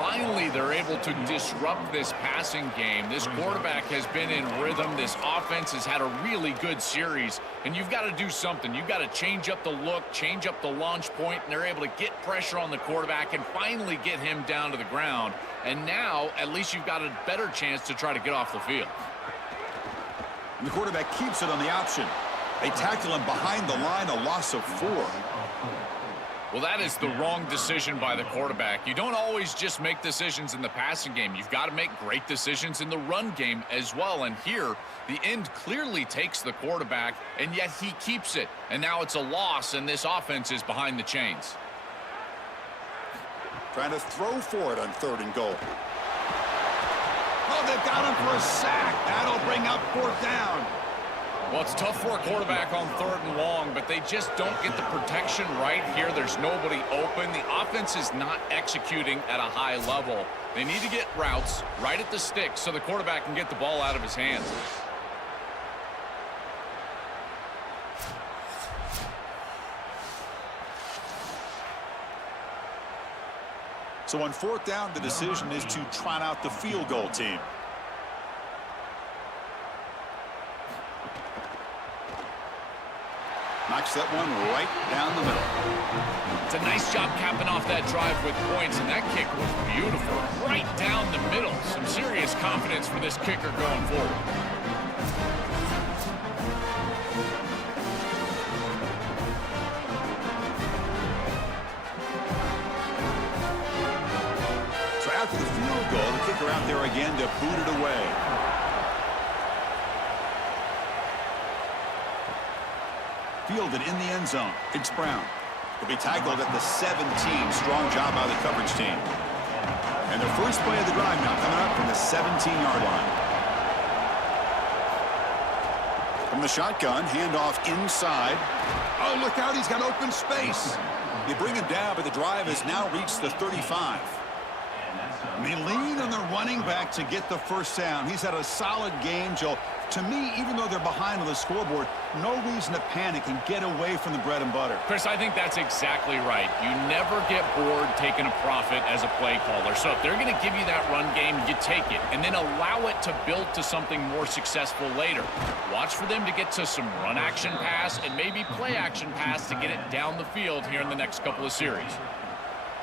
Finally, they're able to disrupt this passing game. This quarterback has been in rhythm. This offense has had a really good series, and you've got to do something. You've got to change up the look, change up the launch point, and they're able to get pressure on the quarterback and finally get him down to the ground. And now, at least you've got a better chance to try to get off the field. And the quarterback keeps it on the option. They tackle him behind the line, a loss of 4. Well, that is the wrong decision by the quarterback. You don't always just make decisions in the passing game. You've got to make great decisions in the run game as well. And here, the end clearly takes the quarterback, and yet he keeps it. And now it's a loss, and this offense is behind the chains. Trying to throw for it on 3rd and goal. Oh, they've got him for a sack. That'll bring up 4th down. Well, it's tough for a quarterback on 3rd and long, but they just don't get the protection right here. There's nobody open. The offense is not executing at a high level. They need to get routes right at the stick so the quarterback can get the ball out of his hands. So on 4th down, the decision is to trot out the field goal team. Knocks that one right down the middle. It's a nice job capping off that drive with points, and that kick was beautiful. Right down the middle. Some serious confidence for this kicker going forward. kicker out there again to boot it away. Fielded in the end zone. It's Brown. He'll be tackled at the 17. Strong job by the coverage team. And the first play of the drive now coming up from the 17-yard line. From the shotgun, handoff inside. Oh, look out, he's got open space. They bring him down, but the drive has now reached the 35. And they lean on the running back to get the first down. He's had a solid game, Joe. To me, even though they're behind on the scoreboard, no reason to panic and get away from the bread and butter. Chris, I think that's exactly right. You never get bored taking a profit as a play caller. So if they're going to give you that run game, you take it and then allow it to build to something more successful later. Watch for them to get to some run action pass and maybe play action pass to get it down the field here in the next couple of series.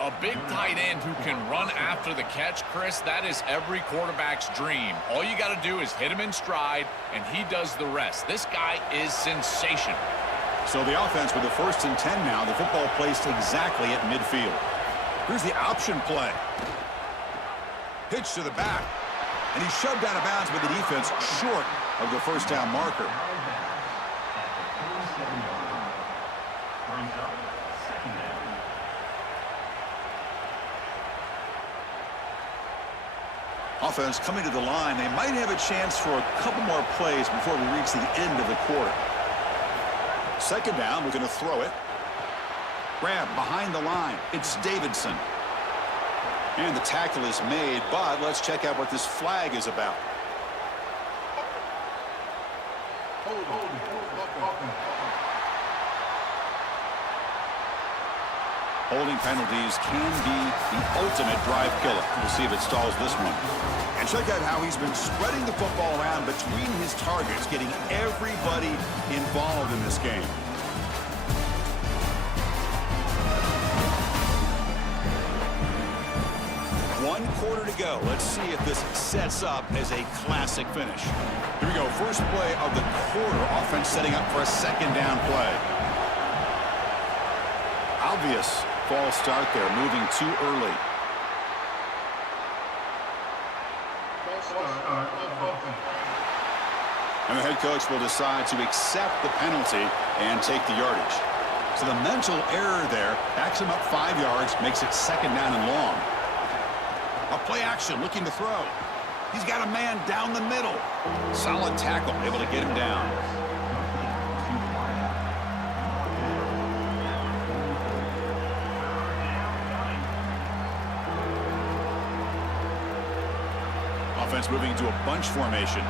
A big tight end who can run after the catch, Chris, that is every quarterback's dream. All you got to do is hit him in stride, and he does the rest. This guy is sensational. So the offense with the 1st and 10 now. The football placed exactly at midfield. Here's the option play. Pitch to the back. And he's shoved out of bounds with the defense short of the first down marker. Offense coming to the line. They might have a chance for a couple more plays before we reach the end of the quarter. Second down, we're going to throw it. Grab behind the line. It's Davidson. And the tackle is made, but let's check out what this flag is about. Holding penalties can be the ultimate drive killer. We'll see if it stalls this one. And check out how he's been spreading the football around between his targets, getting everybody involved in this game. One quarter to go. Let's see if this sets up as a classic finish. Here we go. First play of the quarter. Offense setting up for a second down play. Obvious false start there, moving too early. And the head coach will decide to accept the penalty and take the yardage. So the mental error there backs him up 5 yards, makes it second down and long. A play action, looking to throw. He's got a man down the middle. Solid tackle, able to get him down. Offense moving into a bunch formation.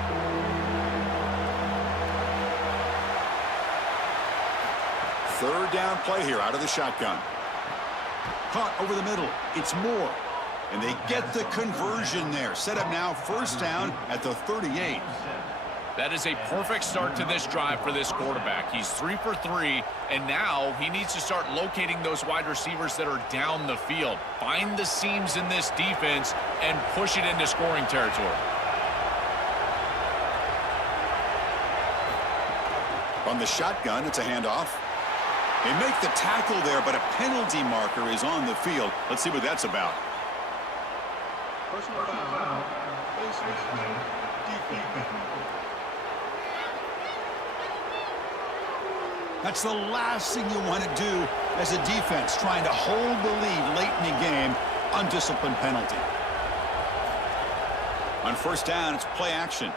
Third down play here out of the shotgun. Caught over the middle. It's Moore. And they get the conversion there. Set up now, first down at the 38. That is a perfect start to this drive for this quarterback. He's 3 for 3, and now he needs to start locating those wide receivers that are down the field. Find the seams in this defense and push it into scoring territory. From the shotgun, it's a handoff. They make the tackle there, but a penalty marker is on the field. Let's see what that's about. Personal foul. That's the last thing you want to do as a defense, trying to hold the lead late in the game. Undisciplined penalty. On first down, it's play action.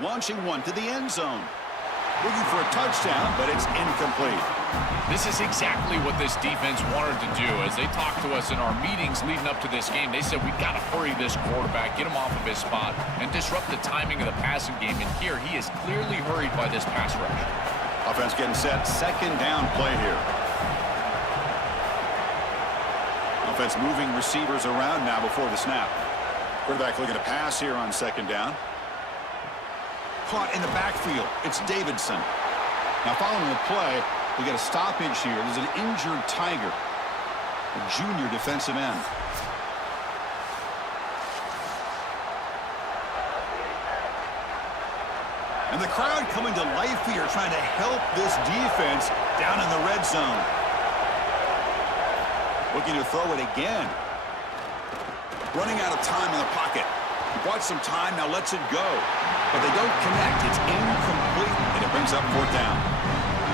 Launching one to the end zone. Looking for a touchdown, but it's incomplete. This is exactly what this defense wanted to do. As they talked to us in our meetings leading up to this game, they said, we've got to hurry this quarterback, get him off of his spot, and disrupt the timing of the passing game. And here, he is clearly hurried by this pass rush. Offense getting set. Second down play here. Offense moving receivers around now before the snap. Quarterback looking to pass here on second down. Caught in the backfield. It's Davidson. Now following the play, we got a stoppage here. There's an injured Tiger, a junior defensive end. And the crowd coming to life here, trying to help this defense down in the red zone. Looking to throw it again. Running out of time in the pocket. bought some time, now lets it go. But they don't connect. It's incomplete, and it brings up 4th down.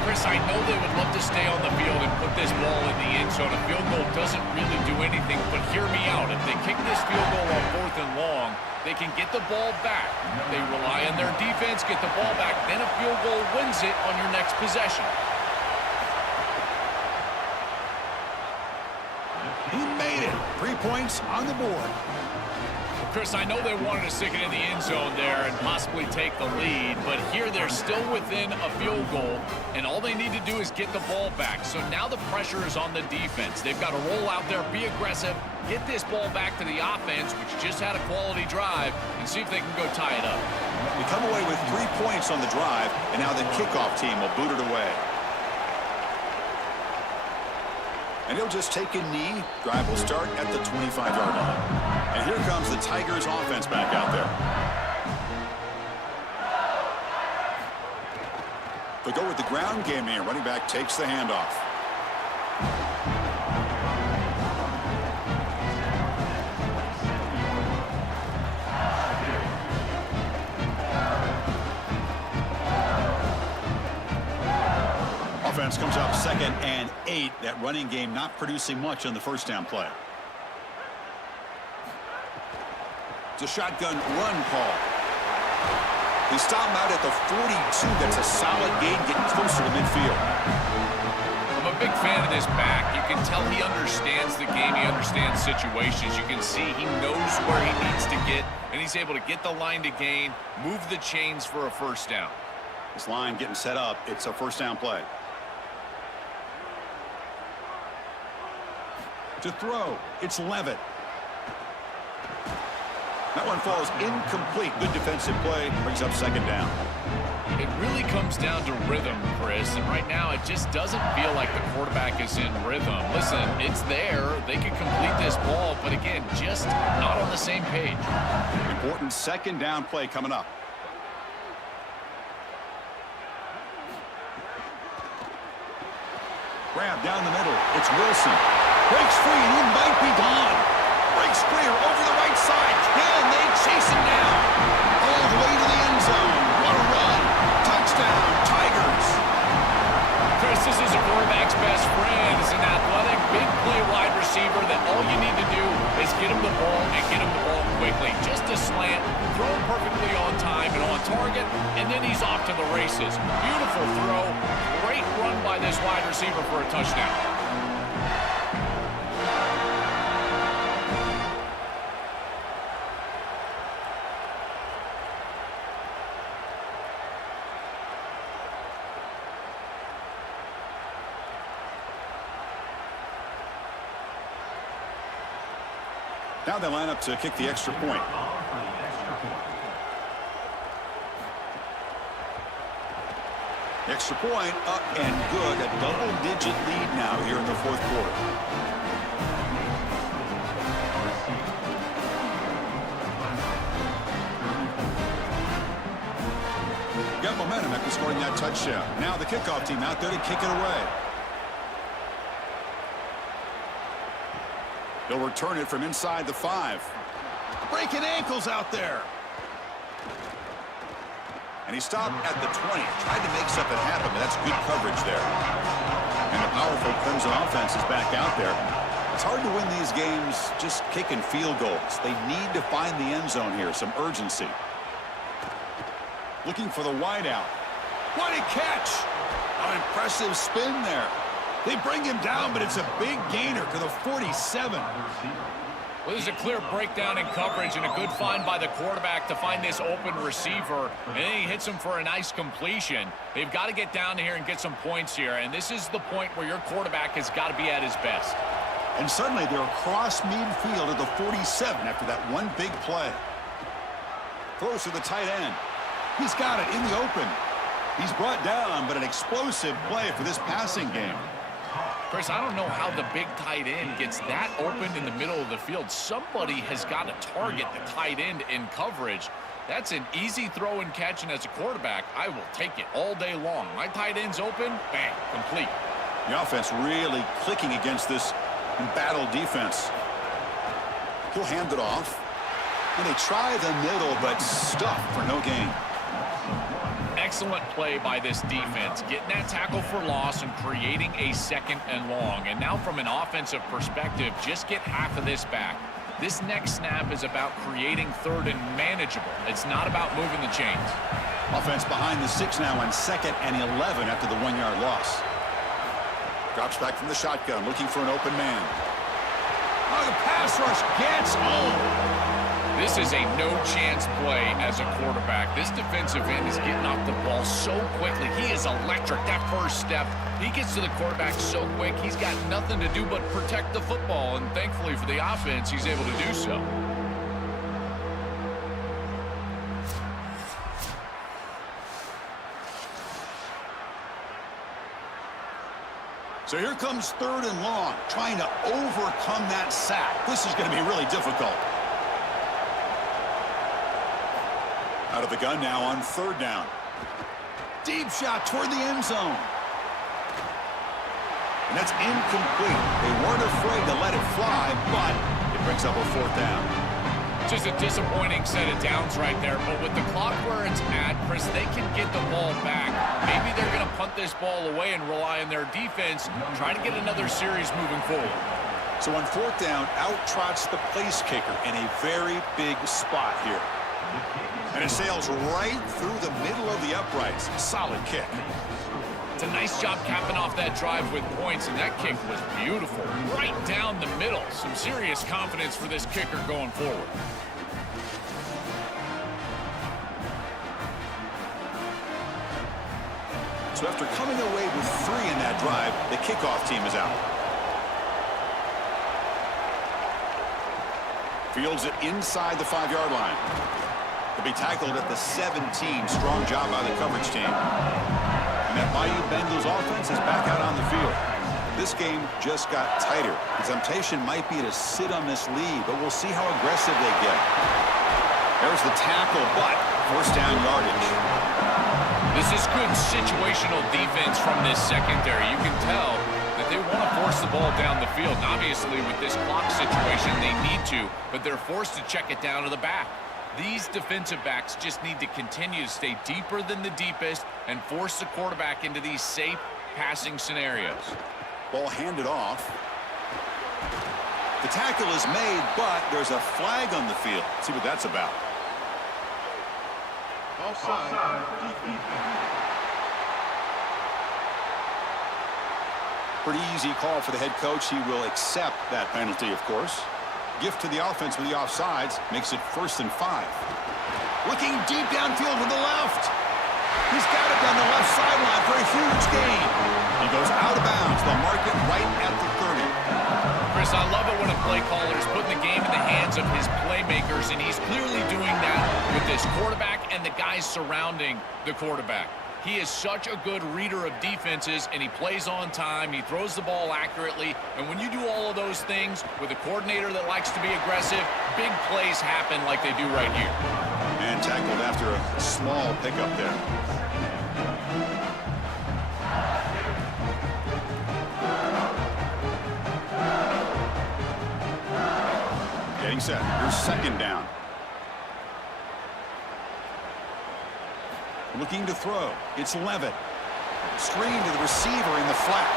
Chris, I know they would love to stay on the field and put this ball in the end zone. A field goal doesn't really do anything, but hear me out. If they kick this field goal on 4th and long, they can get the ball back. They rely on their defense, get the ball back, then a field goal wins it on your next possession. He made it. 3 points on the board. Chris, I know they wanted to stick it in the end zone there and possibly take the lead, but here they're still within a field goal, and all they need to do is get the ball back. So now the pressure is on the defense. They've got to roll out there, be aggressive, get this ball back to the offense, which just had a quality drive, and see if they can go tie it up. We come away with 3 points on the drive, and now the kickoff team will boot it away. And he'll just take a knee. Drive will start at the 25-yard line. And here comes the Tigers offense back out there. They go with the ground game here. Running back takes the handoff. Offense comes up 2nd and 8. That running game not producing much on the 1st down play. It's a shotgun run call. They stop him out at the 42. That's a solid gain, getting closer to midfield. I'm a big fan of this back. You can tell he understands the game. He understands situations. You can see he knows where he needs to get, and he's able to get the line to gain, move the chains for a 1st down. This line getting set up. It's a 1st down play. To throw, it's Levitt. That one falls incomplete. Good defensive play. Brings up 2nd down. It really comes down to rhythm, Chris, and right now it just doesn't feel like the quarterback is in rhythm. Listen, it's there. They can complete this ball, but again, just not on the same page. Important 2nd down play coming up. Grab down the middle. It's Wilson. Breaks free, and he might be gone. Breaks free over the right side. Can they chase him down? All the way to the end zone. What a run. Touchdown, Tigers. Chris, this is a quarterback's best friend. It's an athletic, big play wide receiver that all you need to do is get him the ball and get him the ball quickly. Just a slant, throw him perfectly on time and on target, and then he's off to the races. Beautiful throw. Great run by this wide receiver for a touchdown. Now they line up to kick the extra point. Extra point up and good. A double-digit lead now here in the 4th quarter. Got momentum after scoring that touchdown. Now the kickoff team out there to kick it away. They'll return it from inside the 5. Breaking ankles out there. And he stopped at the 20. Tried to make something happen, but that's good coverage there. And the powerful Clemson offense is back out there. It's hard to win these games just kicking field goals. They need to find the end zone here, some urgency. Looking for the wideout. What a catch! An impressive spin there. They bring him down, but it's a big gainer to the 47. Well, there's a clear breakdown in coverage and a good find by the quarterback to find this open receiver. And then he hits him for a nice completion. They've got to get down here and get some points here. And this is the point where your quarterback has got to be at his best. And suddenly they're across midfield at the 47 after that one big play. Throws to the tight end. He's got it in the open. He's brought down, but an explosive play for this passing game. Chris, I don't know how the big tight end gets that open in the middle of the field. Somebody has got to target the tight end in coverage. That's an easy throw and catch, and as a quarterback, I will take it all day long. My tight end's open, bang, complete. The offense really clicking against this embattled defense. He'll hand it off. And they try the middle, but stuffed for no gain. Excellent play by this defense, getting that tackle for loss and creating a 2nd and long. And now from an offensive perspective, just get half of this back. This next snap is about creating 3rd and manageable. It's not about moving the chains. Offense behind the 6 now on 2nd and 11 after the 1-yard loss. Drops back from the shotgun, looking for an open man. Oh, the pass rush gets home. This is a no-chance play as a quarterback. This defensive end is getting off the ball so quickly. He is electric. That first step, he gets to the quarterback so quick, he's got nothing to do but protect the football. And thankfully for the offense, he's able to do so. So here comes 3rd and long, trying to overcome that sack. This is going to be really difficult. Out of the gun now on 3rd down. Deep shot toward the end zone. And that's incomplete. They weren't afraid to let it fly, but it brings up a 4th down. Just a disappointing set of downs right there, but with the clock where it's at, Chris, they can get the ball back. Maybe they're going to punt this ball away and rely on their defense, try to get another series moving forward. So on 4th down, out trots the place kicker in a very big spot here. And it sails right through the middle of the uprights. Solid kick. It's a nice job capping off that drive with points, and that kick was beautiful. Right down the middle. Some serious confidence for this kicker going forward. So after coming away with 3 in that drive, the kickoff team is out. Fields it inside the 5-yard line. He'll be tackled at the 17. Strong job by the coverage team. And that Bayou Bengals offense is back out on the field. This game just got tighter. The temptation might be to sit on this lead, but we'll see how aggressive they get. There's the tackle, but 1st down yardage. This is good situational defense from this secondary. You can tell that they want to force the ball down the field. And obviously, with this clock situation, they need to, but they're forced to check it down to the back. These defensive backs just need to continue to stay deeper than the deepest and force the quarterback into these safe passing scenarios. Ball handed off. The tackle is made, but there's a flag on the field. Let's see what that's about. Offside. Pretty easy call for the head coach. He will accept that penalty, of course. Gift to the offense with the offsides makes it 1st and 5. Looking deep downfield with the left. He's got it down the left sideline for a huge gain. He goes out of bounds. They'll mark it right at the 30. Chris, I love it when a play caller is putting the game in the hands of his playmakers, and he's clearly doing that with this quarterback and the guys surrounding the quarterback. He is such a good reader of defenses, and he plays on time. He throws the ball accurately. And when you do all of those things with a coordinator that likes to be aggressive, big plays happen like they do right here. And tackled after a small pickup there. Getting set. Here's 2nd down. Looking to throw. It's Levitt. Screen to the receiver in the flat.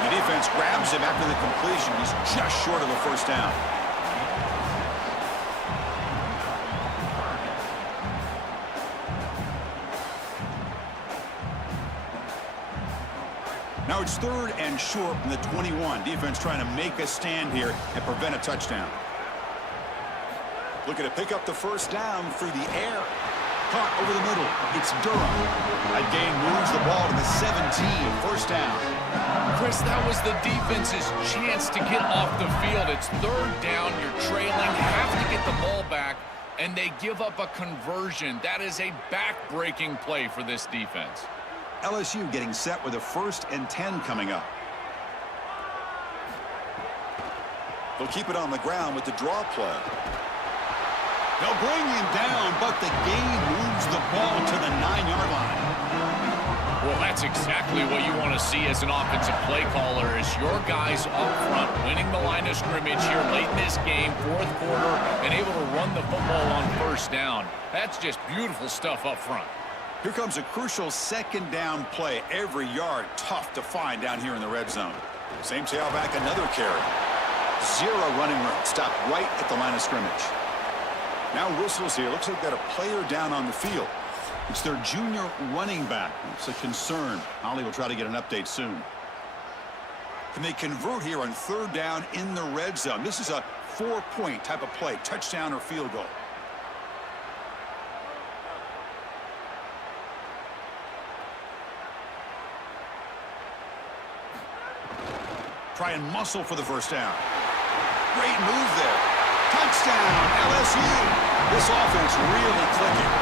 And the defense grabs him after the completion. He's just short of a 1st down. Now it's 3rd and short from the 21. Defense trying to make a stand here and prevent a touchdown. Looking to pick up the 1st down through the air. Caught over the middle. It's Durham. That gain moves the ball to the 17. 1st down. Chris, that was the defense's chance to get off the field. It's 3rd down. You're trailing. Have to get the ball back, and they give up a conversion. That is a back-breaking play for this defense. LSU getting set with a 1st and 10 coming up. They'll keep it on the ground with the draw play. They'll bring him down, but the gain moves the ball to the 9-yard line. Well, that's exactly what you want to see as an offensive play caller is your guys up front winning the line of scrimmage here late in this game, fourth quarter, and able to run the football on first down. That's just beautiful stuff up front. Here comes a crucial second down play. Every yard tough to find down here in the red zone. Same tailback, another carry. Zero running room. Stopped right at the line of scrimmage. Now whistles here. Looks like they've got a player down on the field. It's their junior running back. It's a concern. Holly will try to get an update soon. Can they convert here on third down in the red zone? This is a 4-point type of play. Touchdown or field goal. Try and muscle for the first down. Great move there. Touchdown, LSU. This offense really clicking.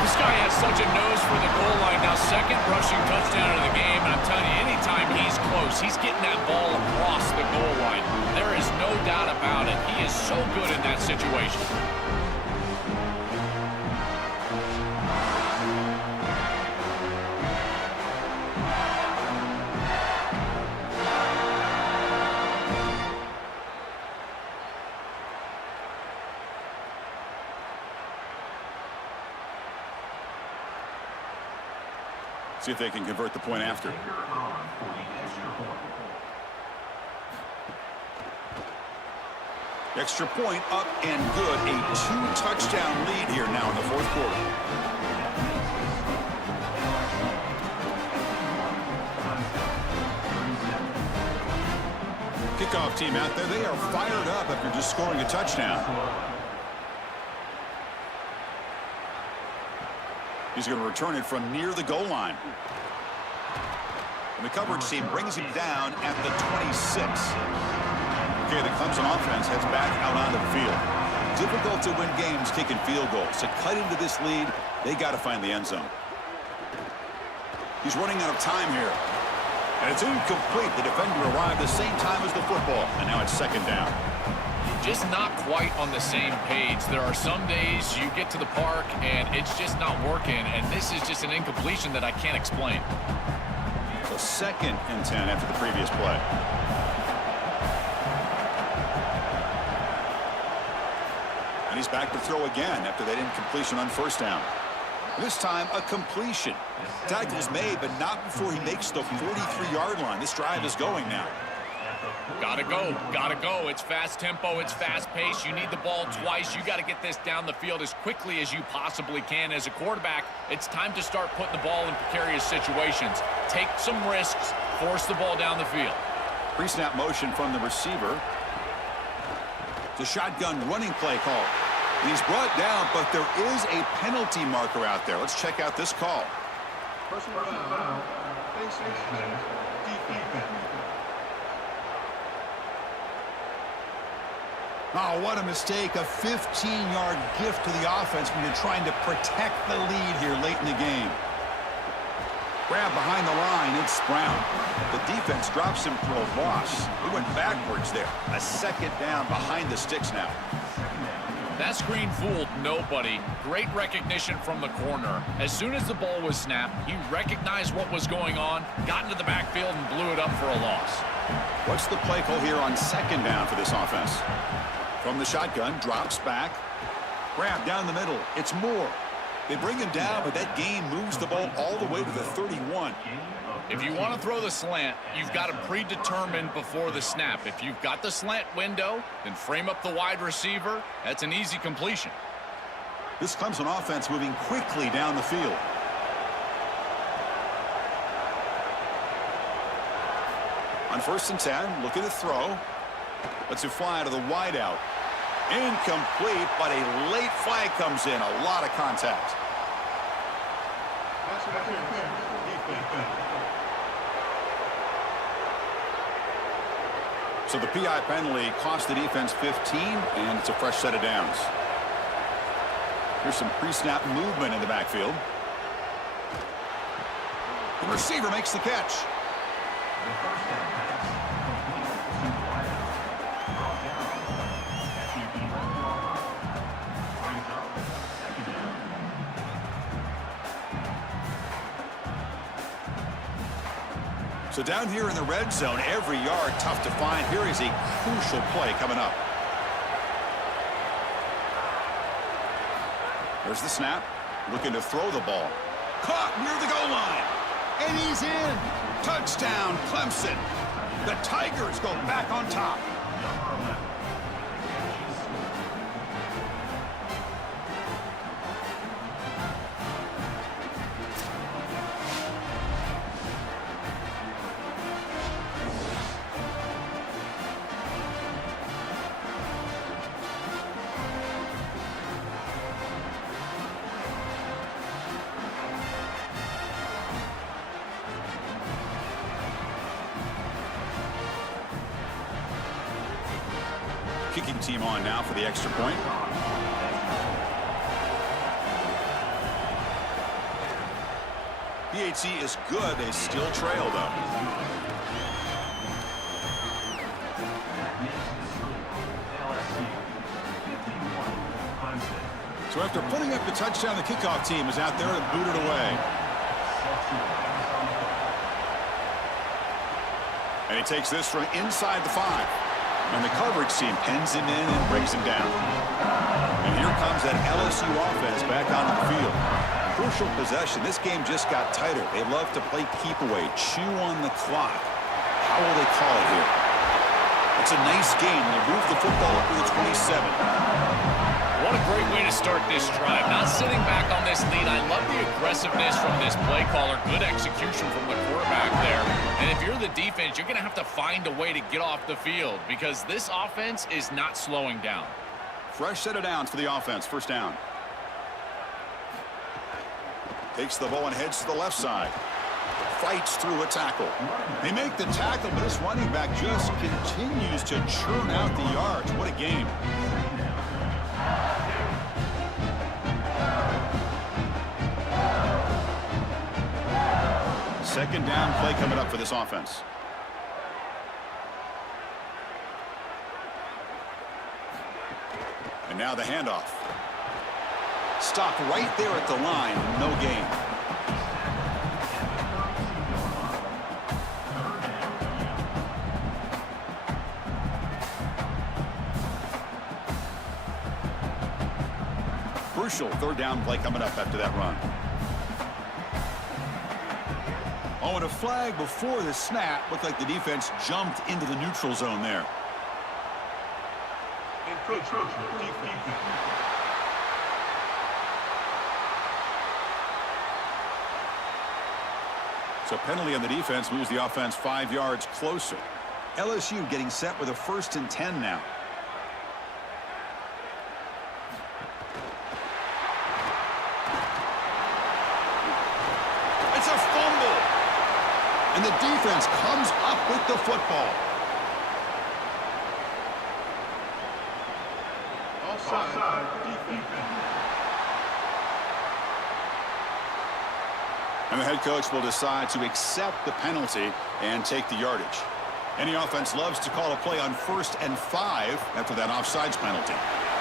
This guy has such a nose for the goal line. Now, second rushing touchdown of the game, and I'm telling you, anytime he's close, he's getting that ball across the goal line. There is no doubt about it. He is so good in that situation. See if they can convert the point after. Extra point up and good. A 2-touchdown lead here now in the fourth quarter. Kickoff team out there. They are fired up after just scoring a touchdown. He's going to return it from near the goal line. And the coverage team brings him down at the 26. Okay, the Clemson offense heads back out onto the field. Difficult to win games kicking field goals. To cut into this lead, they got to find the end zone. He's running out of time here. And it's incomplete. The defender arrived the same time as the football. And now it's second down. Just not quite on the same page. There are some days you get to the park and it's just not working, and this is just an incompletion that I can't explain. So second and 10 after the previous play. And he's back to throw again after that incompletion on first down. This time a completion. Tackle's made, but not before he makes the 43-yard line. This drive is going now. Gotta go, gotta go. It's fast tempo, it's fast pace. You need the ball twice. You got to get this down the field as quickly as you possibly can. As a quarterback, it's time to start putting the ball in precarious situations. Take some risks, force the ball down the field. Pre-snap motion from the receiver. The shotgun running play call. He's brought down, but there is a penalty marker out there. Let's check out this call. Personal foul. Defense. Oh, what a mistake. A 15-yard gift to the offense when you're trying to protect the lead here late in the game. Grab behind the line. It's Brown. The defense drops him for a loss. He went backwards there. A second down behind the sticks now. That screen fooled nobody. Great recognition from the corner. As soon as the ball was snapped, he recognized what was going on, got into the backfield, and blew it up for a loss. What's the play call here on second down for this offense? From the shotgun, drops back. Grab down the middle. It's Moore. They bring him down, but that game moves the ball all the way to the 31. If you want to throw the slant, you've got to predetermine before the snap. If you've got the slant window, then frame up the wide receiver. That's an easy completion. This Clemson offense moving quickly down the field. On first and 10, look at the throw. Lets it fly to the wideout. Incomplete, but a late flag comes in. A lot of contact. So the PI penalty cost the defense 15, and it's a fresh set of downs. Here's some pre-snap movement in the backfield. The receiver makes the catch. So down here in the red zone, every yard tough to find. Here is a crucial play coming up. There's the snap. Looking to throw the ball. Caught near the goal line. And he's in. Touchdown, Clemson. The Tigers go back on top. Kicking team on now for the extra point. PAT is good. They still trail, though. So after putting up the touchdown, the kickoff team is out there to boot it away. And he takes this from inside the 5. And the coverage team pins him in and brings him down. And here comes that LSU offense back onto the field. Crucial possession. This game just got tighter. They love to play keep away, chew on the clock. How will they call it here? It's a nice game. They move the football up to the 27. What a great way to start this drive. Not sitting back on this lead. I love the aggressiveness from this play caller. Good execution from the quarterback there. And if you're the defense, you're going to have to find a way to get off the field because this offense is not slowing down. Fresh set of downs for the offense. First down. Takes the ball and heads to the left side. Fights through a tackle. They make the tackle, but this running back just continues to churn out the yards. What a game. Second down play coming up for this offense. And now the handoff. Stop right there at the line. No gain. Crucial third down play coming up after that run. Oh, and a flag before the snap. Looked like the defense jumped into the neutral zone there. So penalty on the defense moves the offense 5 yards closer. LSU getting set with a 1st and 10 now. It's a fumble. And the defense comes up with the football. Offside defense. And the head coach will decide to accept the penalty and take the yardage. Any offense loves to call a play on 1st and 5 after that offsides penalty.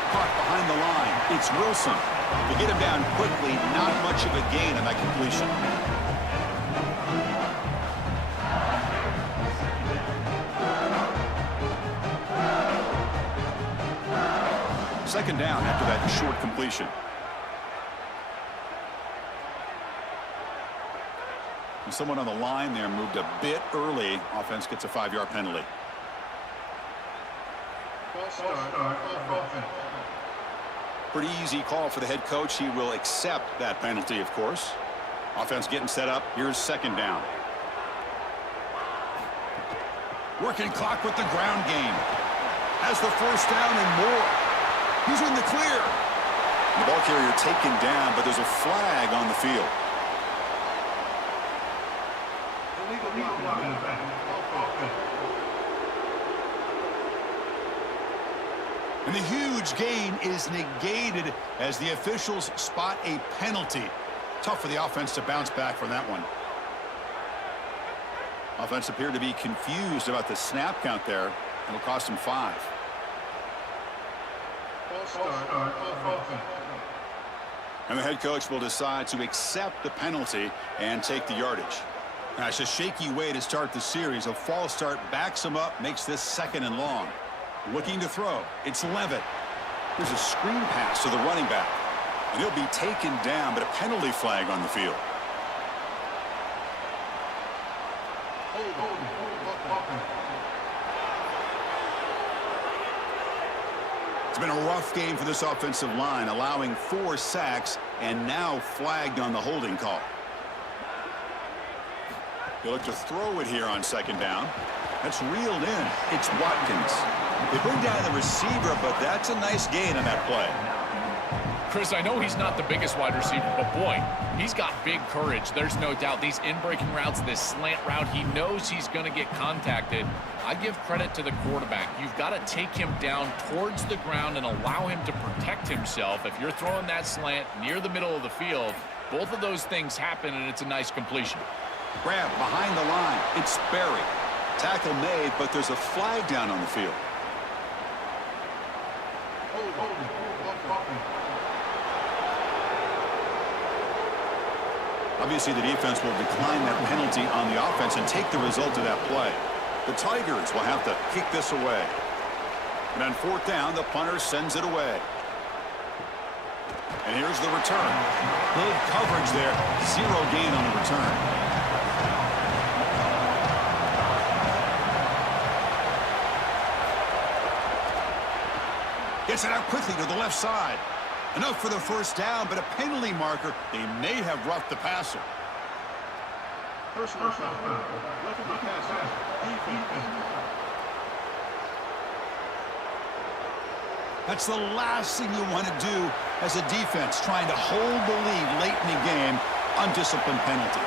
Caught behind the line. It's Wilson. To get him down quickly, not much of a gain on that completion. Second down after that short completion. And someone on the line there moved a bit early. Offense gets a 5-yard penalty. Pretty easy call for the head coach. He will accept that penalty, of course. Offense getting set up. Here's second down. Working clock with the ground game. Has the first down and more. He's in the clear. The ball carrier taken down, but there's a flag on the field. And the huge gain is negated as the officials spot a penalty. Tough for the offense to bounce back from that one. Offense appeared to be confused about the snap count there. It'll cost them 5. And the head coach will decide to accept the penalty and take the yardage. That's a shaky way to start the series. A false start backs him up, makes this 2nd and long. Looking to throw. It's Levitt. There's a screen pass to the running back. And he'll be taken down, but a penalty flag on the field. It's been a rough game for this offensive line, allowing 4 sacks and now flagged on the holding call. They look to throw it here on 2nd down. That's reeled in. It's Watkins. They bring down the receiver, but that's a nice gain on that play. Chris, I know he's not the biggest wide receiver, but boy, he's got big courage. There's no doubt. These in-breaking routes, this slant route, he knows he's going to get contacted. I give credit to the quarterback. You've got to take him down towards the ground and allow him to protect himself. If you're throwing that slant near the middle of the field, both of those things happen, and it's a nice completion. Grab behind the line. It's Berry. Tackle made, but there's a flag down on the field. Obviously, the defense will decline that penalty on the offense and take the result of that play. The Tigers will have to kick this away. And on 4th down, the punter sends it away. And here's the return. Good coverage there. 0 gain on the return. Gets it out quickly to the left side. Enough for the 1st down, but a penalty marker. They may have roughed the passer. Personal foul. Roughing the passer. Defense. That's the last thing you want to do as a defense, trying to hold the lead late in the game. Undisciplined penalty.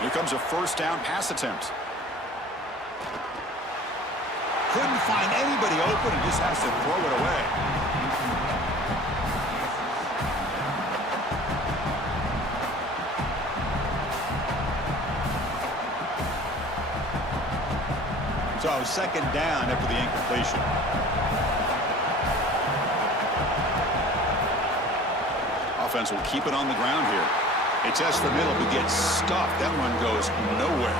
Here comes a 1st down pass attempt. Couldn't find anybody open and just has to throw it away. So 2nd down after the incompletion. Offense will keep it on the ground here. It's Esfamilla who gets stuffed. That one goes nowhere.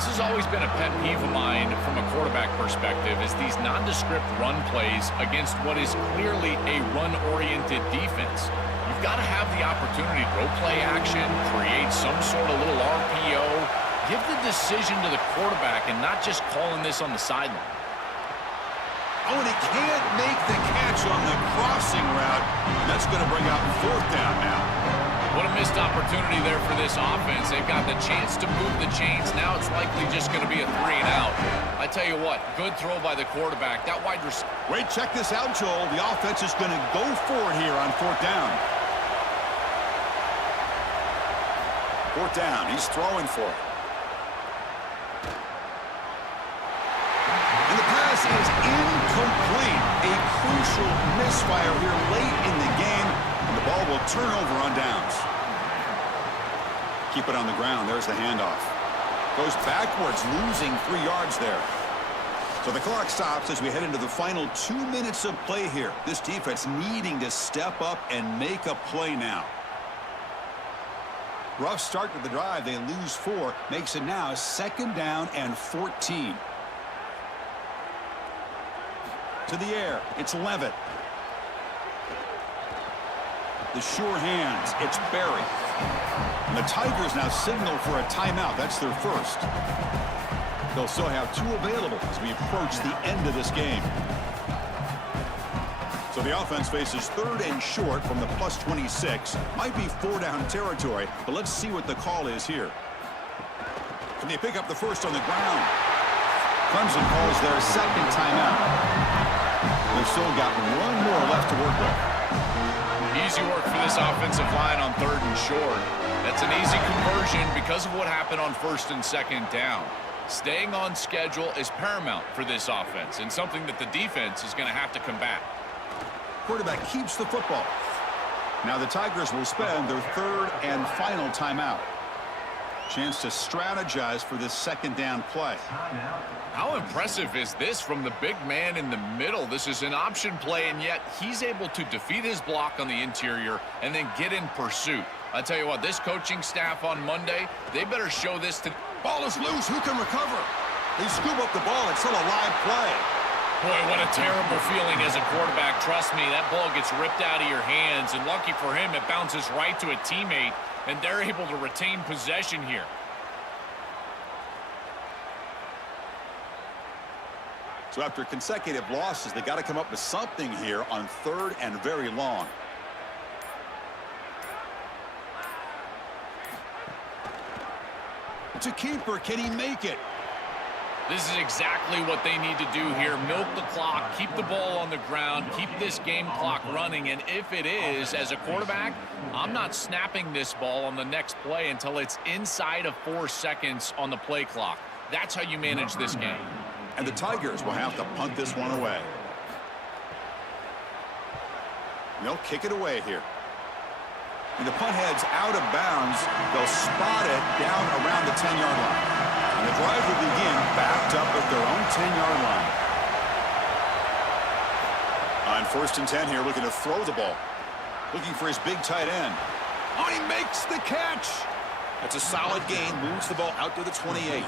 This has always been a pet peeve of mine from a quarterback perspective, is these nondescript run plays against what is clearly a run-oriented defense. You've got to have the opportunity to go play action, create some sort of little RPO, give the decision to the quarterback and not just calling this on the sideline. Oh, and he can't make the catch on the crossing route. That's going to bring out 4th down now. What a missed opportunity there for this offense. They've got the chance to move the chains. Now it's likely just going to be a 3 and out. I tell you what, good throw by the quarterback. That wide receiver. Wait, check this out, Joel. The offense is going to go for it here on 4th down. 4th down. He's throwing for it. And the pass is incomplete. A crucial misfire here late in the game. And the ball will turn over on downs. Keep it on the ground. There's the handoff. Goes backwards, losing 3 yards there. So the clock stops as we head into the final 2 minutes of play here. This defense needing to step up and make a play now. Rough start to the drive. They lose 4. Makes it now 2nd down and 14. To the air. It's Levitt. The sure hands. It's Berry. And the Tigers now signal for a timeout. That's their 1st. They'll still have 2 available as we approach the end of this game. So the offense faces 3rd and short from the +26. Might be 4-down territory, but let's see what the call is here. Can they pick up the 1st on the ground? Clemson calls their 2nd timeout. They've still got 1 more left to work with. Easy work for this offensive line on 3rd and short. That's an easy conversion because of what happened on 1st and 2nd down. Staying on schedule is paramount for this offense and something that the defense is going to have to combat. Quarterback keeps the football. Now the Tigers will spend their 3rd and final timeout. Chance to strategize for this second down play. How impressive is this from the big man in the middle? This is an option play, and yet he's able to defeat his block on the interior and then get in pursuit. I tell you what, this coaching staff on Monday, they better show this to... Ball is loose. Who can recover? They scoop up the ball. It's still a live play. Boy, what a terrible feeling as a quarterback. Trust me, that ball gets ripped out of your hands, and lucky for him, it bounces right to a teammate, and they're able to retain possession here. So after consecutive losses, they got to come up with something here on 3rd and very long. It's a keeper. Can he make it? This is exactly what they need to do here. Milk the clock, keep the ball on the ground, keep this game clock running. And if it is, as a quarterback, I'm not snapping this ball on the next play until it's inside of 4 seconds on the play clock. That's how you manage this game. And the Tigers will have to punt this one away. They'll kick it away here. And the punt heads out of bounds. They'll spot it down around the 10-yard line. And the drive will begin backed up at their own 10-yard line. On 1st and 10 here, looking to throw the ball. Looking for his big tight end. Oh, he makes the catch. That's a solid gain. Moves the ball out to the 28.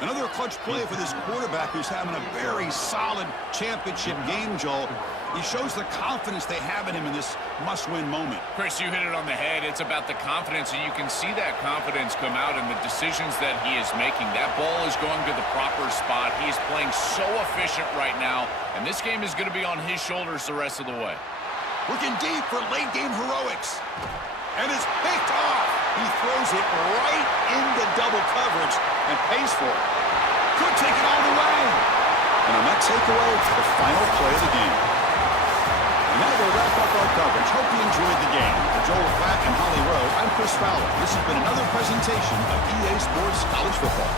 Another clutch play for this quarterback who's having a very solid championship game, Joel. He shows the confidence they have in him in this must-win moment. Chris, you hit it on the head. It's about the confidence, and you can see that confidence come out in the decisions that he is making. That ball is going to the proper spot. He is playing so efficient right now, and this game is going to be on his shoulders the rest of the way. Looking deep for late-game heroics. And it's picked off. He throws it right into double coverage and pays for it. Could take it all the way. And on that takeaway, the final play of the game. And that will wrap up our coverage. Hope you enjoyed the game. For Joel Platt and Holly Rowe, I'm Chris Fowler. This has been another presentation of EA Sports College Football.